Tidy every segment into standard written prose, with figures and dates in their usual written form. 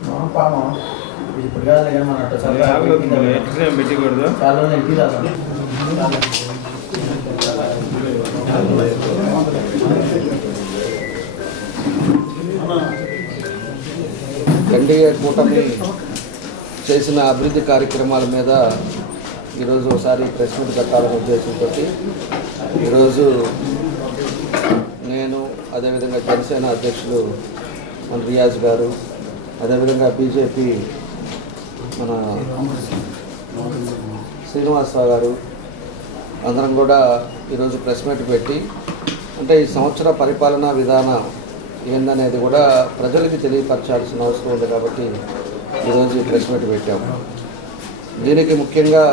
ఇప్పుడు కాదు కానీ మన పెట్టకూడదు చాలా ఇంటి ఎన్డీఏ కూటమి చేసిన అభివృద్ధి కార్యక్రమాల మీద ఈరోజు ఒకసారి ప్రెస్ మీట్ పెట్టాలనే ఉద్దేశంతో ఈరోజు నేను అదేవిధంగా జనసేన అధ్యక్షులు మన రియాజ్ గారు, అదేవిధంగా బీజేపీ మన శ్రీనివాసరావు గారు అందరం కూడా ఈరోజు ప్రెస్ మీట్ పెట్టి అంటే ఈ సంవత్సర పరిపాలనా విధానం ఏందనేది కూడా ప్రజలకి తెలియపరచాల్సిన అవసరం ఉంది కాబట్టి ఈరోజు ఈ ప్రెస్ మీట్ పెట్టాము. దీనికి ముఖ్యంగా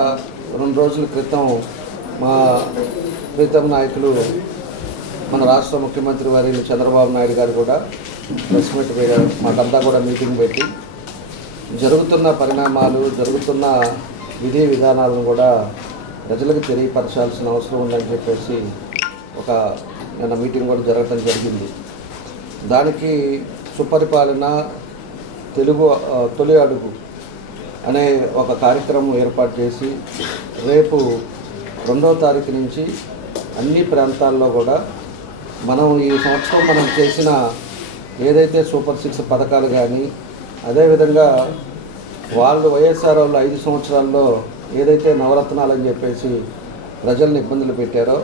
2 రోజుల క్రితం మా ప్రీతం నాయకులు మన రాష్ట్ర ముఖ్యమంత్రి వర్యులు చంద్రబాబు నాయుడు గారు కూడా ప్రెస్ మీట్ పెట్టారు. మాకంతా కూడా మీటింగ్ పెట్టి జరుగుతున్న పరిణామాలు, జరుగుతున్న విధి విధానాలను కూడా ప్రజలకు తెలియపరచాల్సిన అవసరం ఉందని చెప్పేసి ఒక నిన్న మీటింగ్ కూడా జరగడం జరిగింది. దానికి సుపరిపాలన తెలుగు తొలి అడుగు అనే ఒక కార్యక్రమం ఏర్పాటు చేసి రేపు 2వ తారీఖు నుంచి అన్ని ప్రాంతాల్లో కూడా మనం ఈ సంవత్సరం మనం చేసిన ఏదైతే సూపర్ 6 పథకాలు కానీ, అదేవిధంగా వాళ్ళు వైఎస్ఆర్ వాళ్ళు 5 సంవత్సరాల్లో ఏదైతే నవరత్నాలని చెప్పేసి ప్రజల్ని ఇబ్బందులు పెట్టారో,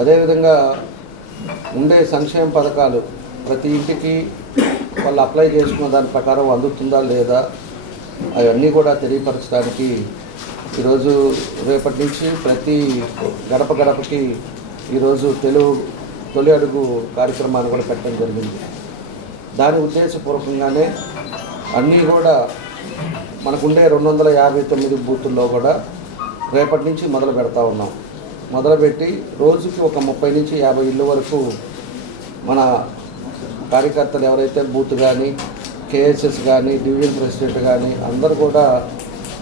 అదేవిధంగా ఉండే సంక్షేమ పథకాలు ప్రతి ఇంటికి వాళ్ళు అప్లై చేసుకున్న దాని ప్రకారం అందుతుందా లేదా అవన్నీ కూడా తెలియపరచడానికి ఈరోజు రేపటి నుంచి ప్రతి గడప గడపకి ఈరోజు తొలి అడుగు కార్యక్రమాన్ని కూడా పెట్టడం జరిగింది. దాని ఉద్దేశపూర్వకంగానే అన్నీ కూడా మనకుండే 259 బూతుల్లో కూడా రేపటి నుంచి మొదలు పెడతా ఉన్నాం. మొదలుపెట్టి రోజుకి ఒక 30 నుంచి 50 ఇళ్ళ వరకు మన కార్యకర్తలు ఎవరైతే బూత్ కానీ, కేఎస్ఎస్ కానీ, డివిజన్ ప్రెసిడెంట్ కానీ అందరూ కూడా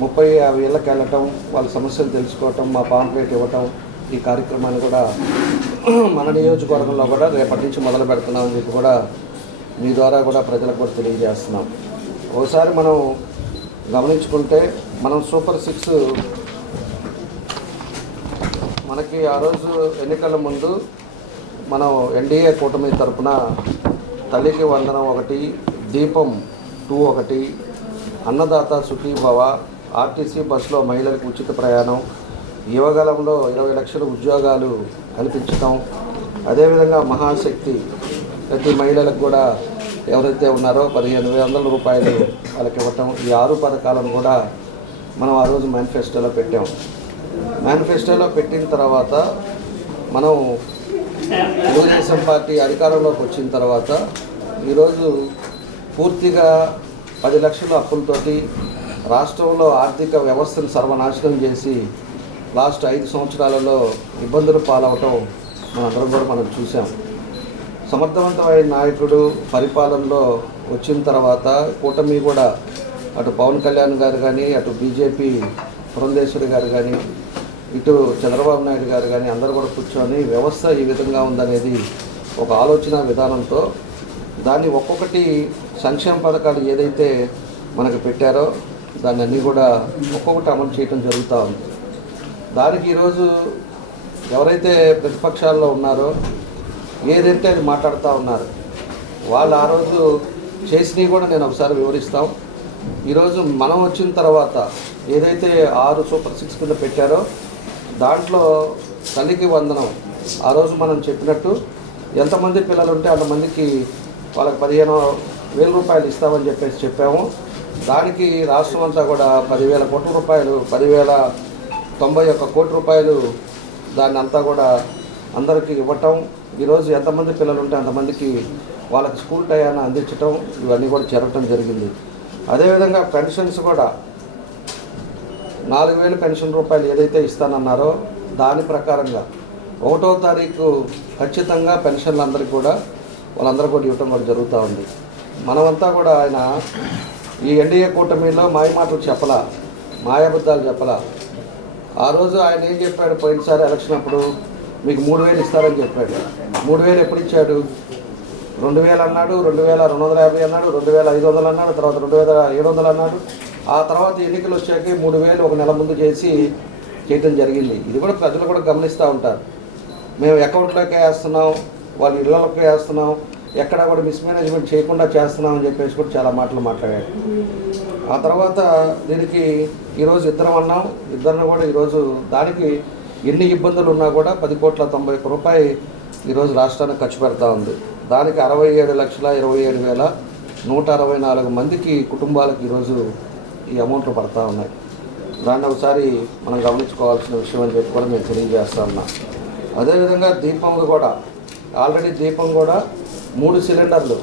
30-50 ఇళ్ళకి వెళ్ళటం, వాళ్ళ సమస్యలు తెలుసుకోవటం, మా పాంప్లెట్ ఇవ్వటం, ఈ కార్యక్రమాన్ని కూడా మన నియోజకవర్గంలో కూడా రేపటి నుంచి మొదలు పెడుతున్నామని చెప్పి కూడా మీ ద్వారా కూడా ప్రజలకు కూడా తెలియజేస్తున్నాం. ఒకసారి మనం గమనించుకుంటే మనం సూపర్ 6 మనకి ఆ రోజు ఎన్నికల ముందు మనం ఎన్డీఏ కూటమి తరఫున తల్లికి వందనం 1, దీపం 2 1, అన్నదాత సుఖీభవ, ఆర్టీసీ బస్సులో మహిళలకు ఉచిత ప్రయాణం, యువగలంలో 20 లక్షల ఉద్యోగాలు కల్పించడం, అదేవిధంగా మహాశక్తి ప్రతి మహిళలకు కూడా ఎవరైతే ఉన్నారో 15,000 రూపాయలు వాళ్ళకి ఇవ్వటం, ఈ 6 పథకాలను కూడా మనం ఆ రోజు మేనిఫెస్టోలో పెట్టాం. మేనిఫెస్టోలో పెట్టిన తర్వాత మనం తెలుగుదేశం పార్టీ అధికారంలోకి వచ్చిన తర్వాత ఈరోజు పూర్తిగా 10 లక్షల అప్పులతోటి రాష్ట్రంలో ఆర్థిక వ్యవస్థను సర్వనాశనం చేసి లాస్ట్ 5 సంవత్సరాలలో ఇబ్బందులు పాలవటం మనందరం కూడా మనం చూసాం. సమర్థవంతమైన నాయకుడు పరిపాలనలో వచ్చిన తర్వాత కూటమి కూడా అటు పవన్ కళ్యాణ్ గారు కానీ, అటు బీజేపీ పురంధేశ్వరి గారు కానీ, ఇటు చంద్రబాబు నాయుడు గారు కానీ అందరూ కూడా కూర్చొని వ్యవస్థ ఈ విధంగా ఉందనేది ఒక ఆలోచన విధానంతో దాన్ని ఒక్కొక్కటి సంక్షేమ పథకాలు ఏదైతే మనకు పెట్టారో దాన్ని అన్నీ కూడా ఒక్కొక్కటి అమలు చేయడం జరుగుతూ ఉంది. దానికి ఈరోజు ఎవరైతే ప్రతిపక్షాల్లో ఉన్నారో ఏదైతే అది మాట్లాడుతూ ఉన్నారు, వాళ్ళు ఆ రోజు చేసినవి కూడా నేను ఒకసారి వివరిస్తాం. ఈరోజు మనం వచ్చిన తర్వాత ఏదైతే 6 సూపర్ 6 కింద పెట్టారో దాంట్లో తల్లికి వందనం ఆ రోజు మనం చెప్పినట్టు ఎంతమంది పిల్లలు ఉంటే అంతమందికి వాళ్ళకి 15,000 రూపాయలు ఇస్తామని చెప్పేసి చెప్పాము. దానికి రాష్ట్రం అంతా కూడా 10,000 కోట్ల రూపాయలు, 10,091 కోట్ల రూపాయలు దాన్ని అంతా కూడా అందరికీ ఇవ్వటం, ఈరోజు ఎంతమంది పిల్లలు ఉంటే అంతమందికి వాళ్ళకి స్కూల్ టయాన్ని అందించటం, ఇవన్నీ కూడా జరగటం జరిగింది. అదేవిధంగా పెన్షన్స్ కూడా 4,000 పెన్షన్ రూపాయలు ఏదైతే ఇస్తానన్నారో దాని ప్రకారంగా 1వ తారీఖు ఖచ్చితంగా పెన్షన్లు అందరికీ కూడా వాళ్ళందరూ కూడా ఇవ్వటం కూడా జరుగుతూ ఉంది. మనమంతా కూడా ఆయన ఈ ఎన్డీఏ కూటమిలో మాయమాటలు చెప్పలా, మాయాబద్ధాలు చెప్పలా. ఆ రోజు ఆయన ఏం చెప్పాడు, పోయినసారి ఎలక్షన్ అప్పుడు మీకు 3,000 ఇస్తారని చెప్పాడు. 3,000 ఎప్పుడు ఇచ్చాడు? 2000 అన్నాడు, 2250 అన్నాడు, 2500 అన్నాడు, తర్వాత 2700 అన్నాడు. ఆ తర్వాత ఎన్నికలు వచ్చాక 3000 ఒక నెల ముందు చేయటం జరిగింది. ఇది కూడా ప్రజలు కూడా గమనిస్తూ ఉంటారు. మేము అకౌంట్లోకి వేస్తున్నాం, వాళ్ళ ఇళ్లలోకి వేస్తున్నాం, ఎక్కడా కూడా మిస్మేనేజ్మెంట్ చేయకుండా చేస్తున్నాం అని చెప్పేసి కూడా చాలా మాటలు మాట్లాడారు. ఆ తర్వాత దీనికి ఈరోజు ఇద్దరిని కూడా ఈరోజు దానికి ఎన్ని ఇబ్బందులు ఉన్నా కూడా 10,90,00,000 రూపాయలు ఈరోజు రాష్ట్రానికి ఖర్చు పెడతా ఉంది. దానికి 67,27,164 మందికి కుటుంబాలకు ఈరోజు ఈ అమౌంట్లు పడతా ఉన్నాయి. దాన్ని ఒకసారి మనం గమనించుకోవాల్సిన విషయం అని చెప్పి కూడా నేను తెలియజేస్తా ఉన్నా. అదేవిధంగా దీపం కూడా ఆల్రెడీ 3 సిలిండర్లు,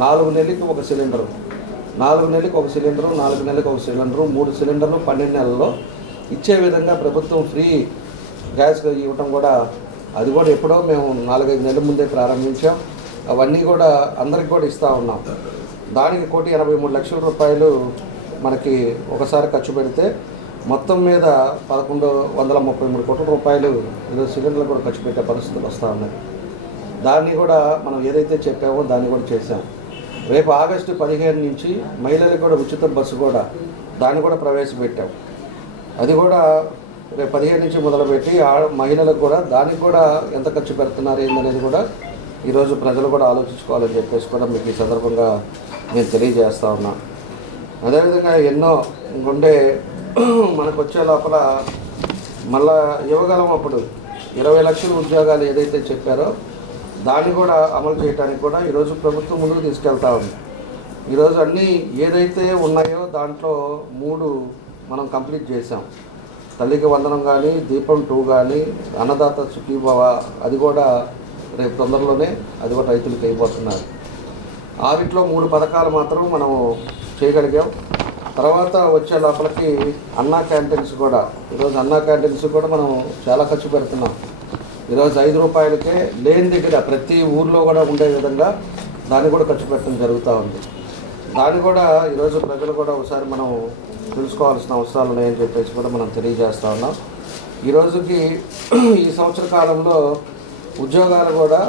4 నెలలకి ఒక సిలిండరు, 4 నెలలకు ఒక సిలిండరు, 4 నెలలకు ఒక సిలిండరు, 3 సిలిండర్లు 12 నెలల్లో ఇచ్చే విధంగా ప్రభుత్వం ఫ్రీ గ్యాస్ ఇవ్వటం కూడా అది కూడా ఎప్పుడో మేము 4-5 నెలల ముందే ప్రారంభించాం. అవన్నీ కూడా అందరికి కూడా ఇస్తూ ఉన్నాం. దానికి 1,83,00,000 రూపాయలు మనకి ఒకసారి ఖర్చు పెడితే మొత్తం మీద 1,133 కోట్ల రూపాయలు ఈరోజు సిలిండర్లు కూడా ఖర్చు పెట్టే పరిస్థితులు వస్తూ ఉన్నాయి. దాన్ని కూడా మనం ఏదైతే చెప్పామో దాన్ని కూడా చేశాం. రేపు ఆగస్టు 15 నుంచి మహిళలకు కూడా ఉచిత బస్సు కూడా దాన్ని కూడా ప్రవేశపెట్టాం. అది కూడా రేపు 15 నుంచి మొదలుపెట్టి మహిళలకు కూడా దానికి కూడా ఎంత ఖర్చు పెడుతున్నారు ఏందనేది కూడా ఈరోజు ప్రజలు కూడా ఆలోచించుకోవాలని చెప్పేసి కూడా మీకు ఈ సందర్భంగా నేను తెలియజేస్తా ఉన్నా. అదేవిధంగా ఎన్నో ఉండే మనకు వచ్చే లోపల మళ్ళా ఇవ్వగలం. అప్పుడు 20 లక్షల ఉద్యోగాలు ఏదైతే చెప్పారో దాన్ని కూడా అమలు చేయడానికి కూడా ఈరోజు ప్రభుత్వం ముందుకు తీసుకెళ్తా ఉంది. ఈరోజు అన్నీ ఏదైతే ఉన్నాయో దాంట్లో 3 మనం కంప్లీట్ చేసాం. తల్లికి వందనం కానీ, దీపం 2 కానీ, అన్నదాత సుఖీభవ అది కూడా రేపు తొందరలోనే అది కూడా రైతులకు అయిపోతున్నారు. 6 3 పథకాలు మాత్రం మనము చేయగలిగాం. తర్వాత వచ్చే లోపలికి అన్నా క్యాంటీన్స్ కూడా ఈరోజు మనం చాలా ఖర్చు పెడుతున్నాం. ఈరోజు 5 రూపాయలకే లేని దగ్గర ప్రతి ఊర్లో కూడా ఉండే విధంగా దాన్ని కూడా ఖర్చు పెట్టడం జరుగుతూ ఉంది. దాన్ని కూడా ఈరోజు ప్రజలు కూడా ఒకసారి మనం తెలుసుకోవాల్సిన అవసరాలు ఉన్నాయని చెప్పేసి కూడా మనం తెలియజేస్తూ ఉన్నాం. ఈరోజుకి ఈ సంవత్సర కాలంలో ఉద్యోగాలు కూడా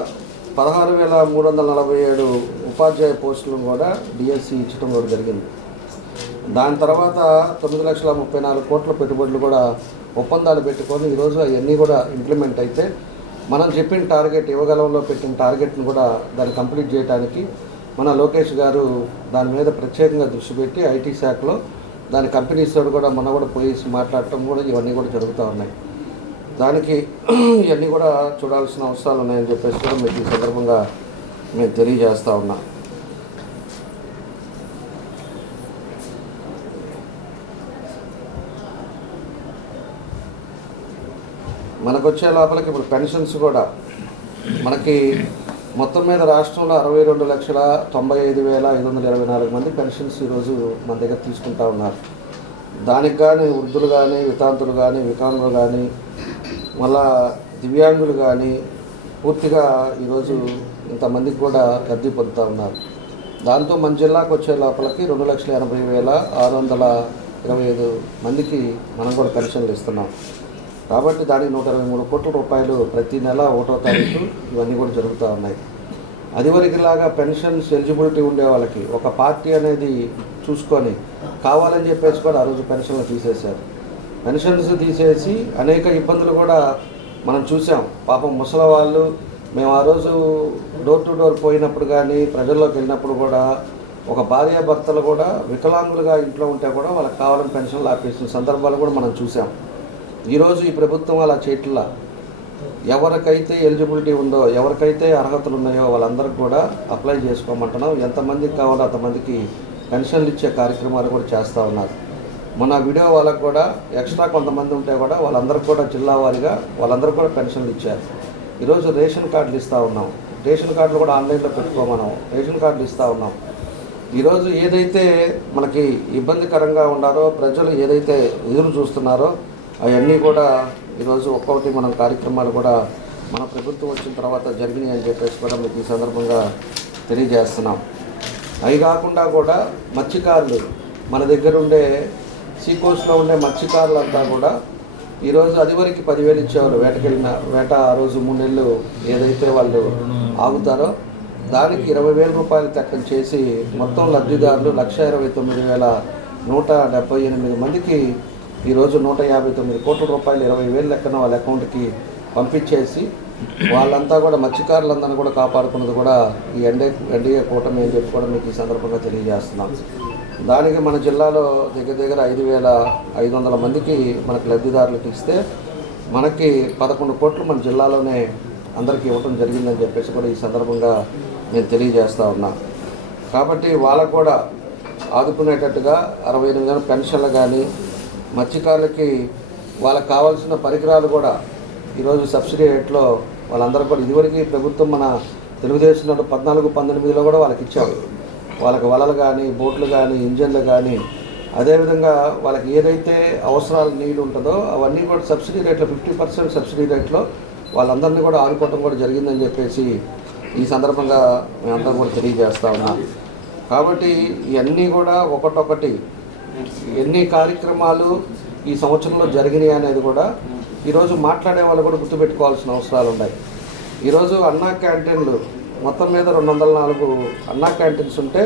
16,347 ఉపాధ్యాయ పోస్టులను కూడా డిఎస్సి ఇచ్చడం కూడా జరిగింది. దాని తర్వాత 9,34,00,000 కోట్ల పెట్టుబడులు కూడా ఒప్పందాలు పెట్టుకొని ఈరోజు అవన్నీ కూడా ఇంప్లిమెంట్ అయితే మనం చెప్పిన టార్గెట్ ఇవ్వగలంలో పెట్టిన టార్గెట్ను కూడా దాన్ని కంప్లీట్ చేయడానికి మన లోకేష్ గారు దాని మీద ప్రత్యేకంగా దృష్టి పెట్టి ఐటీ శాఖలో దాని కంపెనీస్ కూడా మొన్న కూడా పోయి మాట్లాడటం కూడా ఇవన్నీ కూడా జరుగుతూ ఉన్నాయి. దానికి ఇవన్నీ కూడా చూడాల్సిన అవసరాలు ఉన్నాయని చెప్పేసి కూడా మీకు ఈ సందర్భంగా నేను తెలియజేస్తూ ఉన్నా. మనకు వచ్చే లోపలికి ఇప్పుడు పెన్షన్స్ కూడా మనకి మొత్తం మీద రాష్ట్రంలో 62,95,524 మంది పెన్షన్స్ ఈరోజు మన దగ్గర తీసుకుంటా ఉన్నారు. దానికి కానీ వృద్ధులు కానీ, వితాంతులు కానీ, వికలాంగులు కానీ, మళ్ళా దివ్యాంగులు కానీ పూర్తిగా ఈరోజు ఇంతమందికి కూడా లబ్ధి పొందుతూ ఉన్నారు. దాంతో మన జిల్లాకు వచ్చే లోపలికి 2,80,625 మందికి మనం కూడా పెన్షన్లు ఇస్తున్నాం. కాబట్టి దానికి 123 కోట్ల రూపాయలు ప్రతి నెల 1వ తారీఖు ఇవన్నీ కూడా జరుగుతూ ఉన్నాయి. అదివరకులాగా పెన్షన్స్ ఎలిజిబిలిటీ ఉండే వాళ్ళకి ఒక పార్టీ అనేది చూసుకొని కావాలని చెప్పేసి కూడా ఆ రోజు పెన్షన్లు తీసేశారు. పెన్షన్స్ తీసేసి అనేక ఇబ్బందులు కూడా మనం చూసాం. పాపం ముసలి వాళ్ళు మేము ఆ రోజు డోర్ టు డోర్ పోయినప్పుడు కానీ ప్రజల్లోకి వెళ్ళినప్పుడు కూడా ఒక భార్యాభర్తలు కూడా వికలాంగులుగా ఇంట్లో ఉంటే కూడా వాళ్ళకి కావాలని పెన్షన్లు ఆపేసిన సందర్భాలు కూడా మనం చూసాం. ఈరోజు ఈ ప్రభుత్వం అలా చేయట్లా. ఎవరికైతే ఎలిజిబిలిటీ ఉందో, ఎవరికైతే అర్హతలు ఉన్నాయో వాళ్ళందరికీ కూడా అప్లై చేసుకోమంటున్నాం. ఎంతమందికి కావాలో అంతమందికి పెన్షన్లు ఇచ్చే కార్యక్రమాలు కూడా చేస్తూ ఉన్నారు. మన వీడియో వాళ్ళకు కూడా ఎక్స్ట్రా కొంతమంది ఉంటే కూడా వాళ్ళందరికీ కూడా జిల్లా వారీగా వాళ్ళందరికీ కూడా పెన్షన్లు ఇచ్చారు. ఈరోజు రేషన్ కార్డులు ఇస్తూ ఉన్నాం. రేషన్ కార్డులు కూడా ఆన్లైన్లో పెట్టుకోమన్నాం. రేషన్ కార్డులు ఇస్తూ ఉన్నాం. ఈరోజు ఏదైతే మనకి ఇబ్బందికరంగా ఉన్నారో, ప్రజలు ఏదైతే ఎదురు చూస్తున్నారో అవన్నీ కూడా ఈరోజు ఒక్కొక్కటి మనం కార్యక్రమాలు కూడా మన ప్రభుత్వం వచ్చిన తర్వాత జరిగినాయి అని చెప్పేసి కూడా మీకు ఈ సందర్భంగా తెలియజేస్తున్నాం. అవి కాకుండా కూడా మత్స్యకారులు మన దగ్గర ఉండే సీకోస్ట్లో ఉండే మత్స్యకారులంతా కూడా ఈరోజు అదివరకు 10,000 ఇచ్చేవారు వేటకెళ్ళిన వేట. ఆ రోజు 3 నెలలు ఏదైతే వాళ్ళు ఆగుతారో దానికి 20,000 రూపాయలు చట్టం చేసి మొత్తం లబ్ధిదారులు 1,29,178 మందికి ఈరోజు 159 కోట్ల రూపాయలు 20,000 లెక్కన వాళ్ళ అకౌంట్కి పంపించేసి వాళ్ళంతా కూడా మత్స్యకారులందరినీ కూడా కాపాడుకున్నది కూడా ఈ ఎన్డీఏ కూటమి అని చెప్పి కూడా మీకు ఈ సందర్భంగా తెలియజేస్తున్నాం. దానికి మన జిల్లాలో దగ్గర 5,500 మందికి మనకు లబ్ధిదారులకు ఇస్తే మనకి 11 కోట్లు మన జిల్లాలోనే అందరికీ ఇవ్వటం జరిగిందని చెప్పేసి కూడా ఈ సందర్భంగా నేను తెలియజేస్తూ ఉన్నా. కాబట్టి వాళ్ళకు కూడా ఆదుకునేటట్టుగా 68 పెన్షన్లు కానీ మత్స్యకారులకి వాళ్ళకి కావాల్సిన పరికరాలు కూడా ఈరోజు సబ్సిడీ రేట్లో వాళ్ళందరూ కూడా ఇదివరకు ప్రభుత్వం మన తెలుగుదేశం 14-19లో కూడా వాళ్ళకి ఇచ్చారు. వాళ్ళకి వలలు కానీ బోట్లు కానీ ఇంజన్లు కానీ అదేవిధంగా వాళ్ళకి ఏదైతే అవసరాలు నీళ్ళు ఉంటుందో అవన్నీ కూడా సబ్సిడీ రేట్లో 50% సబ్సిడీ రేట్లో వాళ్ళందరినీ కూడా ఆదుకోవటం కూడా జరిగిందని చెప్పేసి ఈ సందర్భంగా మేమందరం కూడా తెలియజేస్తా ఉన్నాం. కాబట్టి ఇవన్నీ కూడా ఒకటొకటి ఎన్ని కార్యక్రమాలు ఈ సంవత్సరంలో జరిగినాయి అనేది కూడా ఈరోజు మాట్లాడే వాళ్ళు కూడా గుర్తుపెట్టుకోవాల్సిన అవసరాలు ఉన్నాయి. ఈరోజు అన్నా క్యాంటీన్లు మొత్తం మీద 204 అన్నా క్యాంటీన్స్ ఉంటే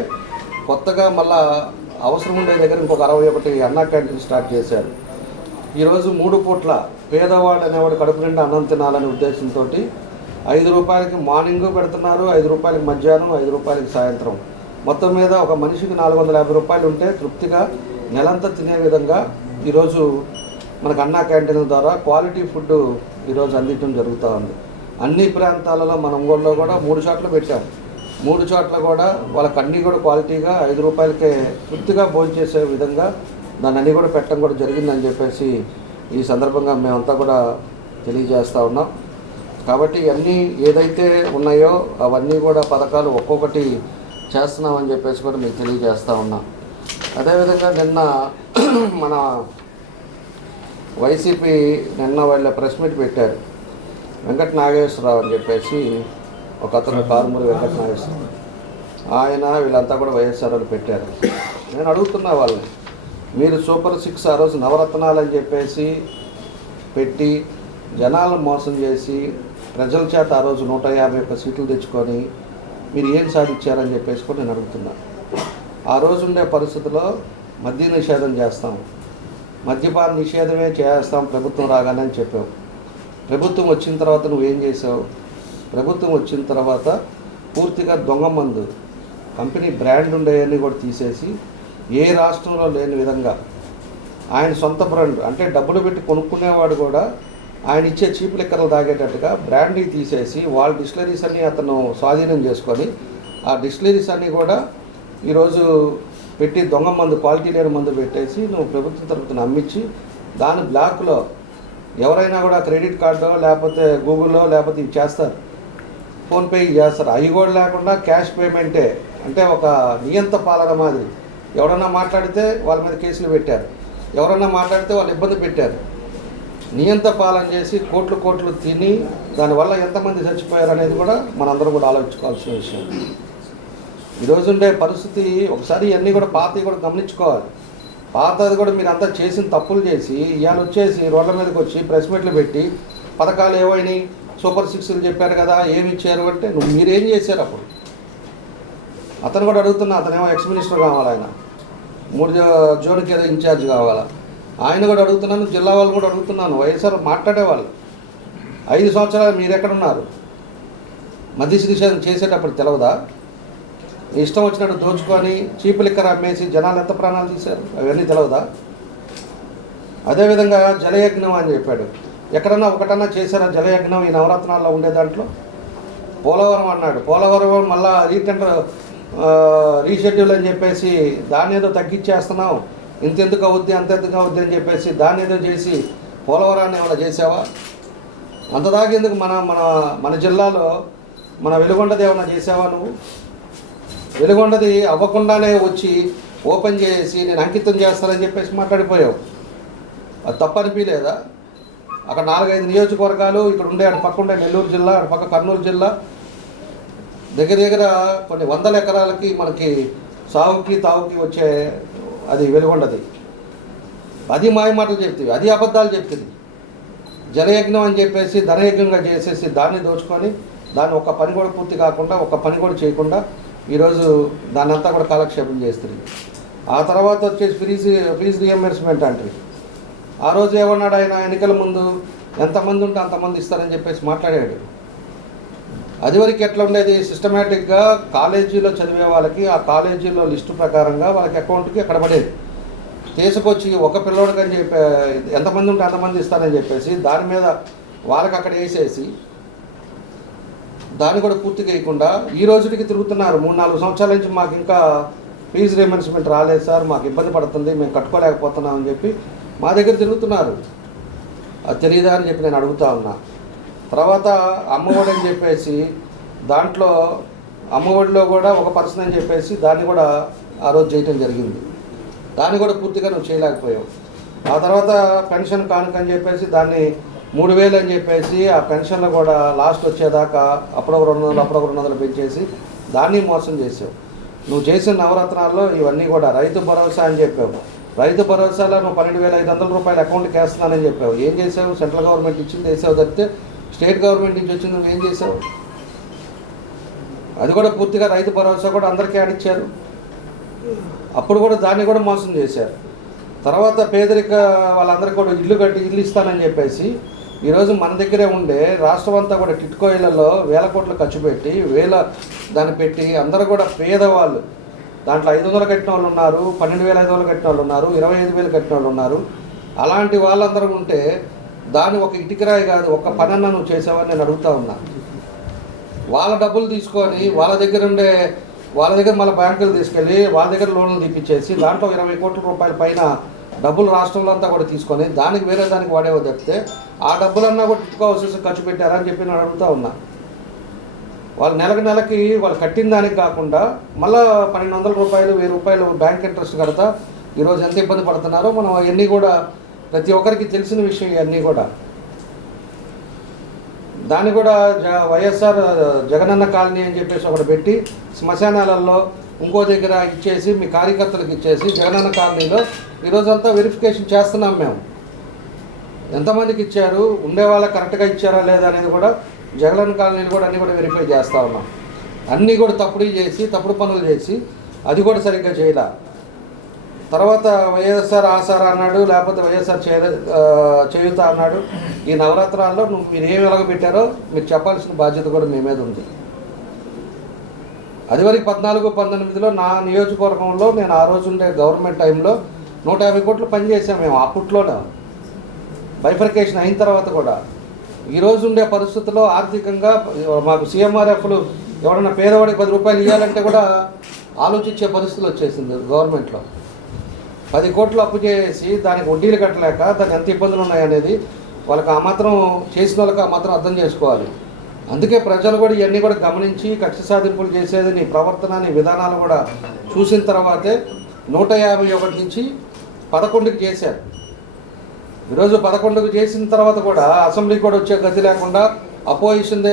కొత్తగా మళ్ళా అవసరం ఉండే దగ్గర ఇంకొక 61 అన్నా క్యాంటీన్ స్టార్ట్ చేశారు. ఈరోజు 3 పూట్ల పేదవాళ్ళు అనేవాడు కడుపు నిండా అన్నం తినాలనే ఉద్దేశంతో 5 రూపాయలకి మార్నింగ్ పెడుతున్నారు, 5 రూపాయలకి మధ్యాహ్నం, 5 రూపాయలకి సాయంత్రం. మొత్తం మీద ఒక మనిషికి 450 రూపాయలు ఉంటే తృప్తిగా నెలంతా తినే విధంగా ఈరోజు మనకు అన్నా క్యాంటీన్ల ద్వారా క్వాలిటీ ఫుడ్ ఈరోజు అందించడం జరుగుతూ ఉంది. అన్ని ప్రాంతాలలో మన ఒంగోలులో కూడా 3 చోట్ల పెట్టాం. 3 చోట్ల కూడా వాళ్ళకి అన్నీ కూడా క్వాలిటీగా 5 రూపాయలకే తృప్తిగా భోజనం చేసే విధంగా దాన్ని అన్నీ కూడా పెట్టడం కూడా జరిగిందని చెప్పేసి ఈ సందర్భంగా మేమంతా కూడా తెలియజేస్తూ ఉన్నాం. కాబట్టి ఇవన్నీ ఏదైతే ఉన్నాయో అవన్నీ కూడా పథకాలు ఒక్కొక్కటి చేస్తున్నామని చెప్పేసి కూడా మీకు తెలియజేస్తూ ఉన్నాం. అదేవిధంగా నిన్న మన వైసీపీ వాళ్ళ ప్రెస్ మీట్ పెట్టారు. వెంకట నాగేశ్వరరావు అని చెప్పేసి ఒక అతను కారుమూరి వెంకట నాగేశ్వరరావు ఆయన వీళ్ళంతా కూడా వైఎస్ఆర్ వాళ్ళు పెట్టారు. నేను అడుగుతున్నా వాళ్ళని, మీరు సూపర్ 6 ఆ రోజు నవరత్నాలు అని చెప్పేసి పెట్టి జనాలను మోసం చేసి ప్రజల చేత ఆ రోజు 151 సీట్లు తెచ్చుకొని మీరు ఏం సాధించారని చెప్పేసి కూడా నేను అడుగుతున్నాను. ఆ రోజు ఉండే పరిస్థితుల్లో మద్య నిషేధం చేస్తాం, మద్యపాన నిషేధమే చేస్తాం ప్రభుత్వం రాగానే అని చెప్పావు. ప్రభుత్వం వచ్చిన తర్వాత నువ్వేం చేసావు? ప్రభుత్వం వచ్చిన తర్వాత పూర్తిగా దొంగ మందు కంపెనీ బ్రాండ్ ఉండేవన్నీ కూడా తీసేసి ఏ రాష్ట్రంలో లేని విధంగా ఆయన సొంత బ్రాండ్ అంటే డబ్బులు పెట్టి కొనుక్కునేవాడు కూడా ఆయన ఇచ్చే చీప్ లిక్కర్లు తాగేటట్టుగా బ్రాండ్ని తీసేసి వాళ్ళ డిస్టిలరీస్ అన్నీ అతను స్వాధీనం చేసుకొని ఆ డిస్టిలరీస్ అన్నీ కూడా ఈరోజు పెట్టి దొంగ మందు క్వాలిటీ లేని మందు పెట్టేసి నువ్వు ప్రభుత్వం తరపున అమ్మించి దాని బ్లాక్లో ఎవరైనా కూడా క్రెడిట్ కార్డో లేకపోతే గూగుల్లో లేకపోతే ఇవి చేస్తారు, ఫోన్పే చేస్తారు. అవి కూడా లేకుండా క్యాష్ పేమెంటే అంటే ఒక నియంత పాలన మాదిరి. ఎవరన్నా మాట్లాడితే వాళ్ళ మీద కేసులు పెట్టారు, ఎవరన్నా మాట్లాడితే వాళ్ళు ఇబ్బంది పెట్టారు. నియంత పాలన చేసి కోట్లు తిని దానివల్ల ఎంతమంది చచ్చిపోయారు అనేది కూడా మనందరం కూడా ఆలోచించుకోవాల్సిన విషయం. ఈరోజు ఉండే పరిస్థితి ఒకసారి ఇవన్నీ కూడా పాతవి కూడా గమనించుకోవాలి. పాతది కూడా మీరు అంతా చేసిన తప్పులు చేసి ఇవాళ వచ్చేసి రోడ్ల మీదకి వచ్చి ప్రెస్ మీట్లు పెట్టి పథకాలు ఏవైనాయి సూపర్ 6లు చెప్పారు కదా ఏమి ఇచ్చారు అంటే మీరేం చేశారు? అప్పుడు అతను కూడా అడుగుతున్నా, అతనేమో ఎక్స్ మినిస్టర్ కావాలి, ఆయన 3 జోన్కి ఏదో ఇన్ఛార్జ్ కావాలా, ఆయన కూడా అడుగుతున్నాను, జిల్లా వాళ్ళు కూడా అడుగుతున్నాను. వైఎస్ఆర్ మాట్లాడేవాళ్ళు 5 సంవత్సరాలు మీరు ఎక్కడున్నారు? మద్య నిషేధం చేసేటప్పుడు తెలవదా? ఇష్టం వచ్చినట్టు దోచుకొని చీప్ లిక్కర్ అమ్మేసి జనాలు ఎంత ప్రాణాలు తీశారు అవన్నీ తెలవదా? అదేవిధంగా జలయజ్ఞం అని చెప్పాడు. ఎక్కడన్నా ఒకటన్నా చేశారా జలయజ్ఞం ఈ నవరత్నాల్లో ఉండే దాంట్లో? పోలవరం అన్నాడు, పోలవరం మళ్ళా రీషెడ్యూల్ అని చెప్పేసి దాన్ని ఏదో తగ్గించేస్తున్నాం, ఇంతెందుకు అవుద్ది అంతెందుకు అవుద్ది అని చెప్పేసి దాన్ని ఏదో చేసి పోలవరాన్ని ఏమైనా చేసావా? అంతదాకా ఎందుకు మన జిల్లాలో మన వెలుగొండది ఏమైనా చేసావా నువ్వు? వెలుగొండది అవ్వకుండానే వచ్చి ఓపెన్ చేసి నేను అంకితం చేస్తానని చెప్పేసి మాట్లాడిపోయావు. అది తప్పనిపించలేదా? అక్కడ 4-5 నియోజకవర్గాలు ఇక్కడ ఉండే అటు పక్క ఉండే నెల్లూరు జిల్లా, అటు పక్క కర్నూలు జిల్లా దగ్గర కొన్ని 100 ఎకరాలకి మనకి సాగుకి తాగుకి వచ్చే అది వెలుగొండది. అది మాయమాటలు చెప్తుంది, అది అబద్ధాలు చెప్తుంది. జలయజ్ఞం అని చెప్పేసి ధనయజ్ఞంగా చేసేసి దాన్ని దోచుకొని దాన్ని ఒక పని కూడా పూర్తి కాకుండా ఒక పని కూడా చేయకుండా ఈరోజు దాన్ని అంతా కూడా కాలక్షేపం చేస్తుంది. ఆ తర్వాత వచ్చేసి ఫీజు రియంబర్స్మెంట్ అంటారు. ఆ రోజు ఏమన్నాడు ఆయన, ఎన్నికల ముందు ఎంతమంది ఉంటే అంతమంది ఇస్తారని చెప్పేసి మాట్లాడాడు. అది వరకు ఎట్లా ఉండేది, సిస్టమేటిక్గా కాలేజీలో చదివే వాళ్ళకి ఆ కాలేజీలో లిస్టు ప్రకారంగా వాళ్ళకి అకౌంట్కి ఎక్కడ పడేది. తీసుకొచ్చి ఒక పిల్లోడికి అని చెప్పి ఎంతమంది ఉంటే అంతమంది ఇస్తారని చెప్పేసి దాని మీద వాళ్ళకి అక్కడ వేసేసి దాన్ని కూడా పూర్తిగా వేయకుండా ఈ రోజుకి తిరుగుతున్నారు. 3-4 సంవత్సరాల నుంచి మాకు ఇంకా ఫీజు రియంబర్స్మెంట్ రాలేదు సార్, మాకు ఇబ్బంది పడుతుంది, మేము కట్టుకోలేకపోతున్నాం అని చెప్పి మా దగ్గర తిరుగుతున్నారు. అది తెలియదా అని చెప్పి నేను అడుగుతా ఉన్నా. తర్వాత అమ్మఒడి అని చెప్పేసి దాంట్లో అమ్మఒడిలో కూడా ఒక పర్సన్ అని చెప్పేసి దాన్ని కూడా ఆ రోజు చేయటం జరిగింది. దాన్ని కూడా పూర్తిగా నువ్వు చేయలేకపోయావు. ఆ తర్వాత పెన్షన్ కానుక అని చెప్పేసి దాన్ని 3,000 అని చెప్పేసి ఆ పెన్షన్లో కూడా లాస్ట్ వచ్చేదాకా అప్పుడొక 200 అప్పుడొక 200 పెంచేసి దాన్ని మోసం చేసావు. నువ్వు చేసిన నవరత్నాల్లో ఇవన్నీ కూడా రైతు భరోసా అని చెప్పావు. రైతు భరోసాలో నువ్వు 12,500 రూపాయలు అకౌంట్కి వేస్తున్నానని చెప్పావు. ఏం చేసావు? సెంట్రల్ గవర్నమెంట్ ఇచ్చింది వేసావు తప్పితే స్టేట్ గవర్నమెంట్ నుంచి వచ్చింది నువ్వు ఏం చేసావు? అది కూడా పూర్తిగా రైతు భరోసా కూడా అందరికీ ఆడిచ్చారు. అప్పుడు కూడా దాన్ని కూడా మోసం చేశారు. తర్వాత పేదరిక వాళ్ళందరికీ కూడా ఇల్లు ఇస్తానని చెప్పేసి ఈరోజు మన దగ్గరే ఉండే రాష్ట్రం అంతా కూడా టిట్కో ఇళ్లలో 1,000 కోట్లు ఖర్చు పెట్టి దాన్ని పెట్టి అందరూ కూడా పేదవాళ్ళు, దాంట్లో 500 కట్టిన వాళ్ళు ఉన్నారు, 12,500 కట్టిన వాళ్ళు ఉన్నారు, 25,000 కట్టిన వాళ్ళు ఉన్నారు. అలాంటి వాళ్ళందరూ ఉంటే దాన్ని ఒక ఇటుకరాయి కాదు ఒక్క పనన్నా నువ్వు చేసావని నేను అడుగుతా ఉన్నా. వాళ్ళ డబ్బులు తీసుకొని వాళ్ళ దగ్గర మళ్ళీ బ్యాంకులు తీసుకెళ్ళి వాళ్ళ దగ్గర లోన్లు తీపిచ్చేసి దాంట్లో 20 కోట్ల రూపాయల పైన డబ్బులు రాష్ట్రంలో అంతా కూడా తీసుకొని దానికి వేరే దానికి వాడేవో తప్పితే ఆ డబ్బులన్నా కూడా టిట్కో హౌసెస్ ఖర్చు పెట్టారని చెప్పి నేను అడుగుతా ఉన్నా. వాళ్ళు నెలకి వాళ్ళు కట్టిన దానికి కాకుండా మళ్ళీ 1,200 రూపాయలు 1,000 రూపాయలు బ్యాంక్ ఇంట్రెస్ట్ కడతా ఈరోజు ఎంత ఇబ్బంది పడుతున్నారో మనం అవన్నీ కూడా ప్రతి ఒక్కరికి తెలిసిన విషయం. ఇవన్నీ కూడా దాన్ని కూడా వైఎస్ఆర్ జగనన్న కాలనీ అని చెప్పేసి ఒకటి పెట్టి శ్మశానాలలో ఇంకో దగ్గర ఇచ్చేసి మీ కార్యకర్తలకు ఇచ్చేసి జగనన్న కాలనీలో ఈరోజంతా వెరిఫికేషన్ చేస్తున్నాం మేము. ఎంతమందికి ఇచ్చారు, ఉండేవాళ్ళకి కరెక్ట్గా ఇచ్చారా లేదా అనేది కూడా జగనన్న కాలనీలు కూడా అన్నీ కూడా వెరిఫై చేస్తూ ఉన్నాం. అన్నీ కూడా తప్పుడు పనులు చేసి అది కూడా సరిగ్గా చేయలే. తర్వాత వైఎస్ఆర్ ఆసరా అన్నాడు, లేకపోతే వైఎస్ఆర్ చేయుత అన్నాడు. ఈ నవరాత్రాల్లో మీరు ఏమి వెలగబెట్టారో మీరు చెప్పాల్సిన బాధ్యత కూడా మీ మీద ఉంది. అదివరకు 14-19లో నా నియోజకవర్గంలో నేను ఆ రోజు ఉండే గవర్నమెంట్ టైంలో 150 కోట్లు పనిచేసాం మేము. అప్పట్లోనే బైఫర్కేషన్ అయిన తర్వాత కూడా ఈరోజు ఉండే పరిస్థితుల్లో ఆర్థికంగా మాకు సీఎంఆర్ఎఫ్లు ఎవరైనా పేదవాడికి 10 రూపాయలు ఇవ్వాలంటే కూడా ఆలోచించే పరిస్థితులు వచ్చేసింది. గవర్నమెంట్లో 10 కోట్లు అప్పు చేసి దానికి వడ్డీలు కట్టలేక దానికి ఎంత ఇబ్బందులు ఉన్నాయనేది వాళ్ళకి ఆ మాత్రం చేసిన వాళ్ళకి ఆ మాత్రం అర్థం చేసుకోవాలి. అందుకే ప్రజలు కూడా ఇవన్నీ కూడా గమనించి కక్ష సాధింపులు చేసేది నీ ప్రవర్తన నీ విధానాలు కూడా చూసిన తర్వాతే 151 నుంచి 11కి చేశారు. ఈరోజు 11కి చేసిన తర్వాత కూడా అసెంబ్లీకి కూడా వచ్చే గతి లేకుండా అపోజిషన్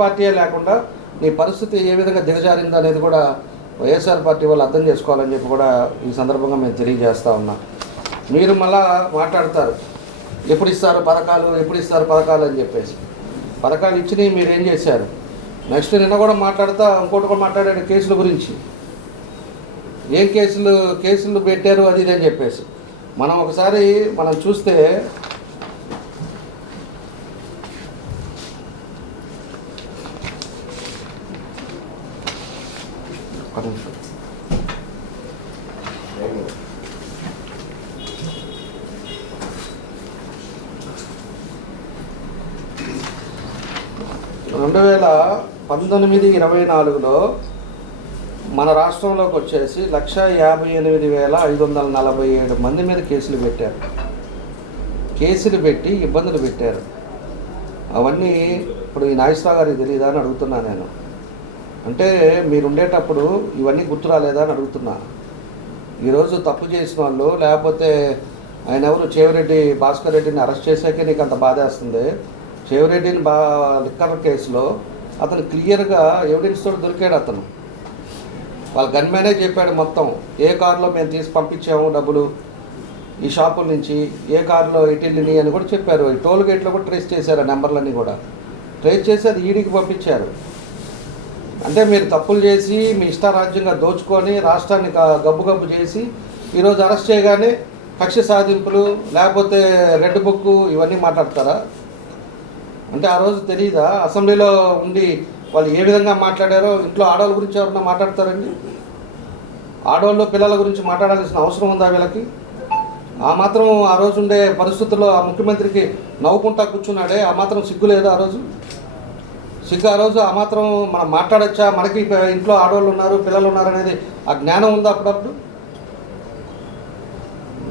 పార్టీయే లేకుండా నీ పరిస్థితి ఏ విధంగా దిగజారింది అనేది కూడా వైఎస్ఆర్ పార్టీ వాళ్ళు అర్థం చేసుకోవాలని చెప్పి కూడా ఈ సందర్భంగా మేము తెలియజేస్తూ ఉన్నాం. మీరు మళ్ళా మాట్లాడతారు ఎప్పుడు ఇస్తారు పథకాలు అని చెప్పేసి. పథకాలు ఇచ్చినవి మీరు ఏం చేశారు? నెక్స్ట్ నిన్న కూడా మాట్లాడుతూ ఇంకోటి కూడా మాట్లాడాడు కేసుల గురించి. ఏం కేసులు పెట్టారు అది ఇది అని చెప్పేసి మనం ఒకసారి చూస్తే ఒక నిమిషం. రెండు 2019-24లో మన రాష్ట్రంలోకి వచ్చేసి 158,547 మంది మీద కేసులు పెట్టారు. కేసులు పెట్టి ఇబ్బందులు పెట్టారు. అవన్నీ ఇప్పుడు ఈ నాగేశ్వరరావు గారికి తెలియదా అని అడుగుతున్నా నేను. అంటే మీరు ఉండేటప్పుడు ఇవన్నీ గుర్తు రాలేదా అని అడుగుతున్నా. ఈరోజు తప్పు చేసిన వాళ్ళు లేకపోతే ఆయన ఎవరు చేవిరెడ్డి భాస్కర్ రెడ్డిని అరెస్ట్ చేశాకే నీకు అంత బాధేస్తుంది. చేవిరెడ్డిని లిక్కర్ కేసులో అతను క్లియర్గా ఎవిడెన్స్ తోటి దొరికాడు. అతను వాళ్ళ గన్మ్యానే చెప్పాడు మొత్తం ఏ కారులో మేము తీసి పంపించాము డబ్బులు ఈ షాపుల నుంచి, ఏ కారులో ఎటిల్ని అని కూడా చెప్పారు. ఈ టోల్ గేట్లో కూడా ట్రేస్ చేశారు ఆ నెంబర్లన్నీ కూడా. ట్రేస్ చేసి అది ఈడీకి పంపించారు. అంటే మీరు తప్పులు చేసి మీ ఇష్టారాజ్యంగా దోచుకొని రాష్ట్రాన్ని గబ్బు చేసి ఈరోజు అరెస్ట్ చేయగానే కక్ష సాధింపులు లేకపోతే రెడ్ బుక్ ఇవన్నీ మాట్లాడతారా? అంటే ఆ రోజు తెలియదా అసెంబ్లీలో ఉండి వాళ్ళు ఏ విధంగా మాట్లాడారో? ఇంట్లో ఆడవాళ్ళ గురించి ఎవరన్నా మాట్లాడతారండి? ఆడవాళ్ళు పిల్లల గురించి మాట్లాడాల్సిన అవసరం ఉందా వీళ్ళకి? ఆ మాత్రం ఆ రోజు ఉండే పరిస్థితుల్లో ఆ ముఖ్యమంత్రికి నవ్వుకుంటా కూర్చున్నాడే, ఆ మాత్రం సిగ్గు లేదా? ఆ రోజు సిగ్గు ఆ రోజు ఆ మాత్రం మనం మాట్లాడచ్చా? మనకి ఇంట్లో ఆడవాళ్ళు ఉన్నారు, పిల్లలు ఉన్నారు అనేది ఆ జ్ఞానం ఉందా? అప్పుడప్పుడు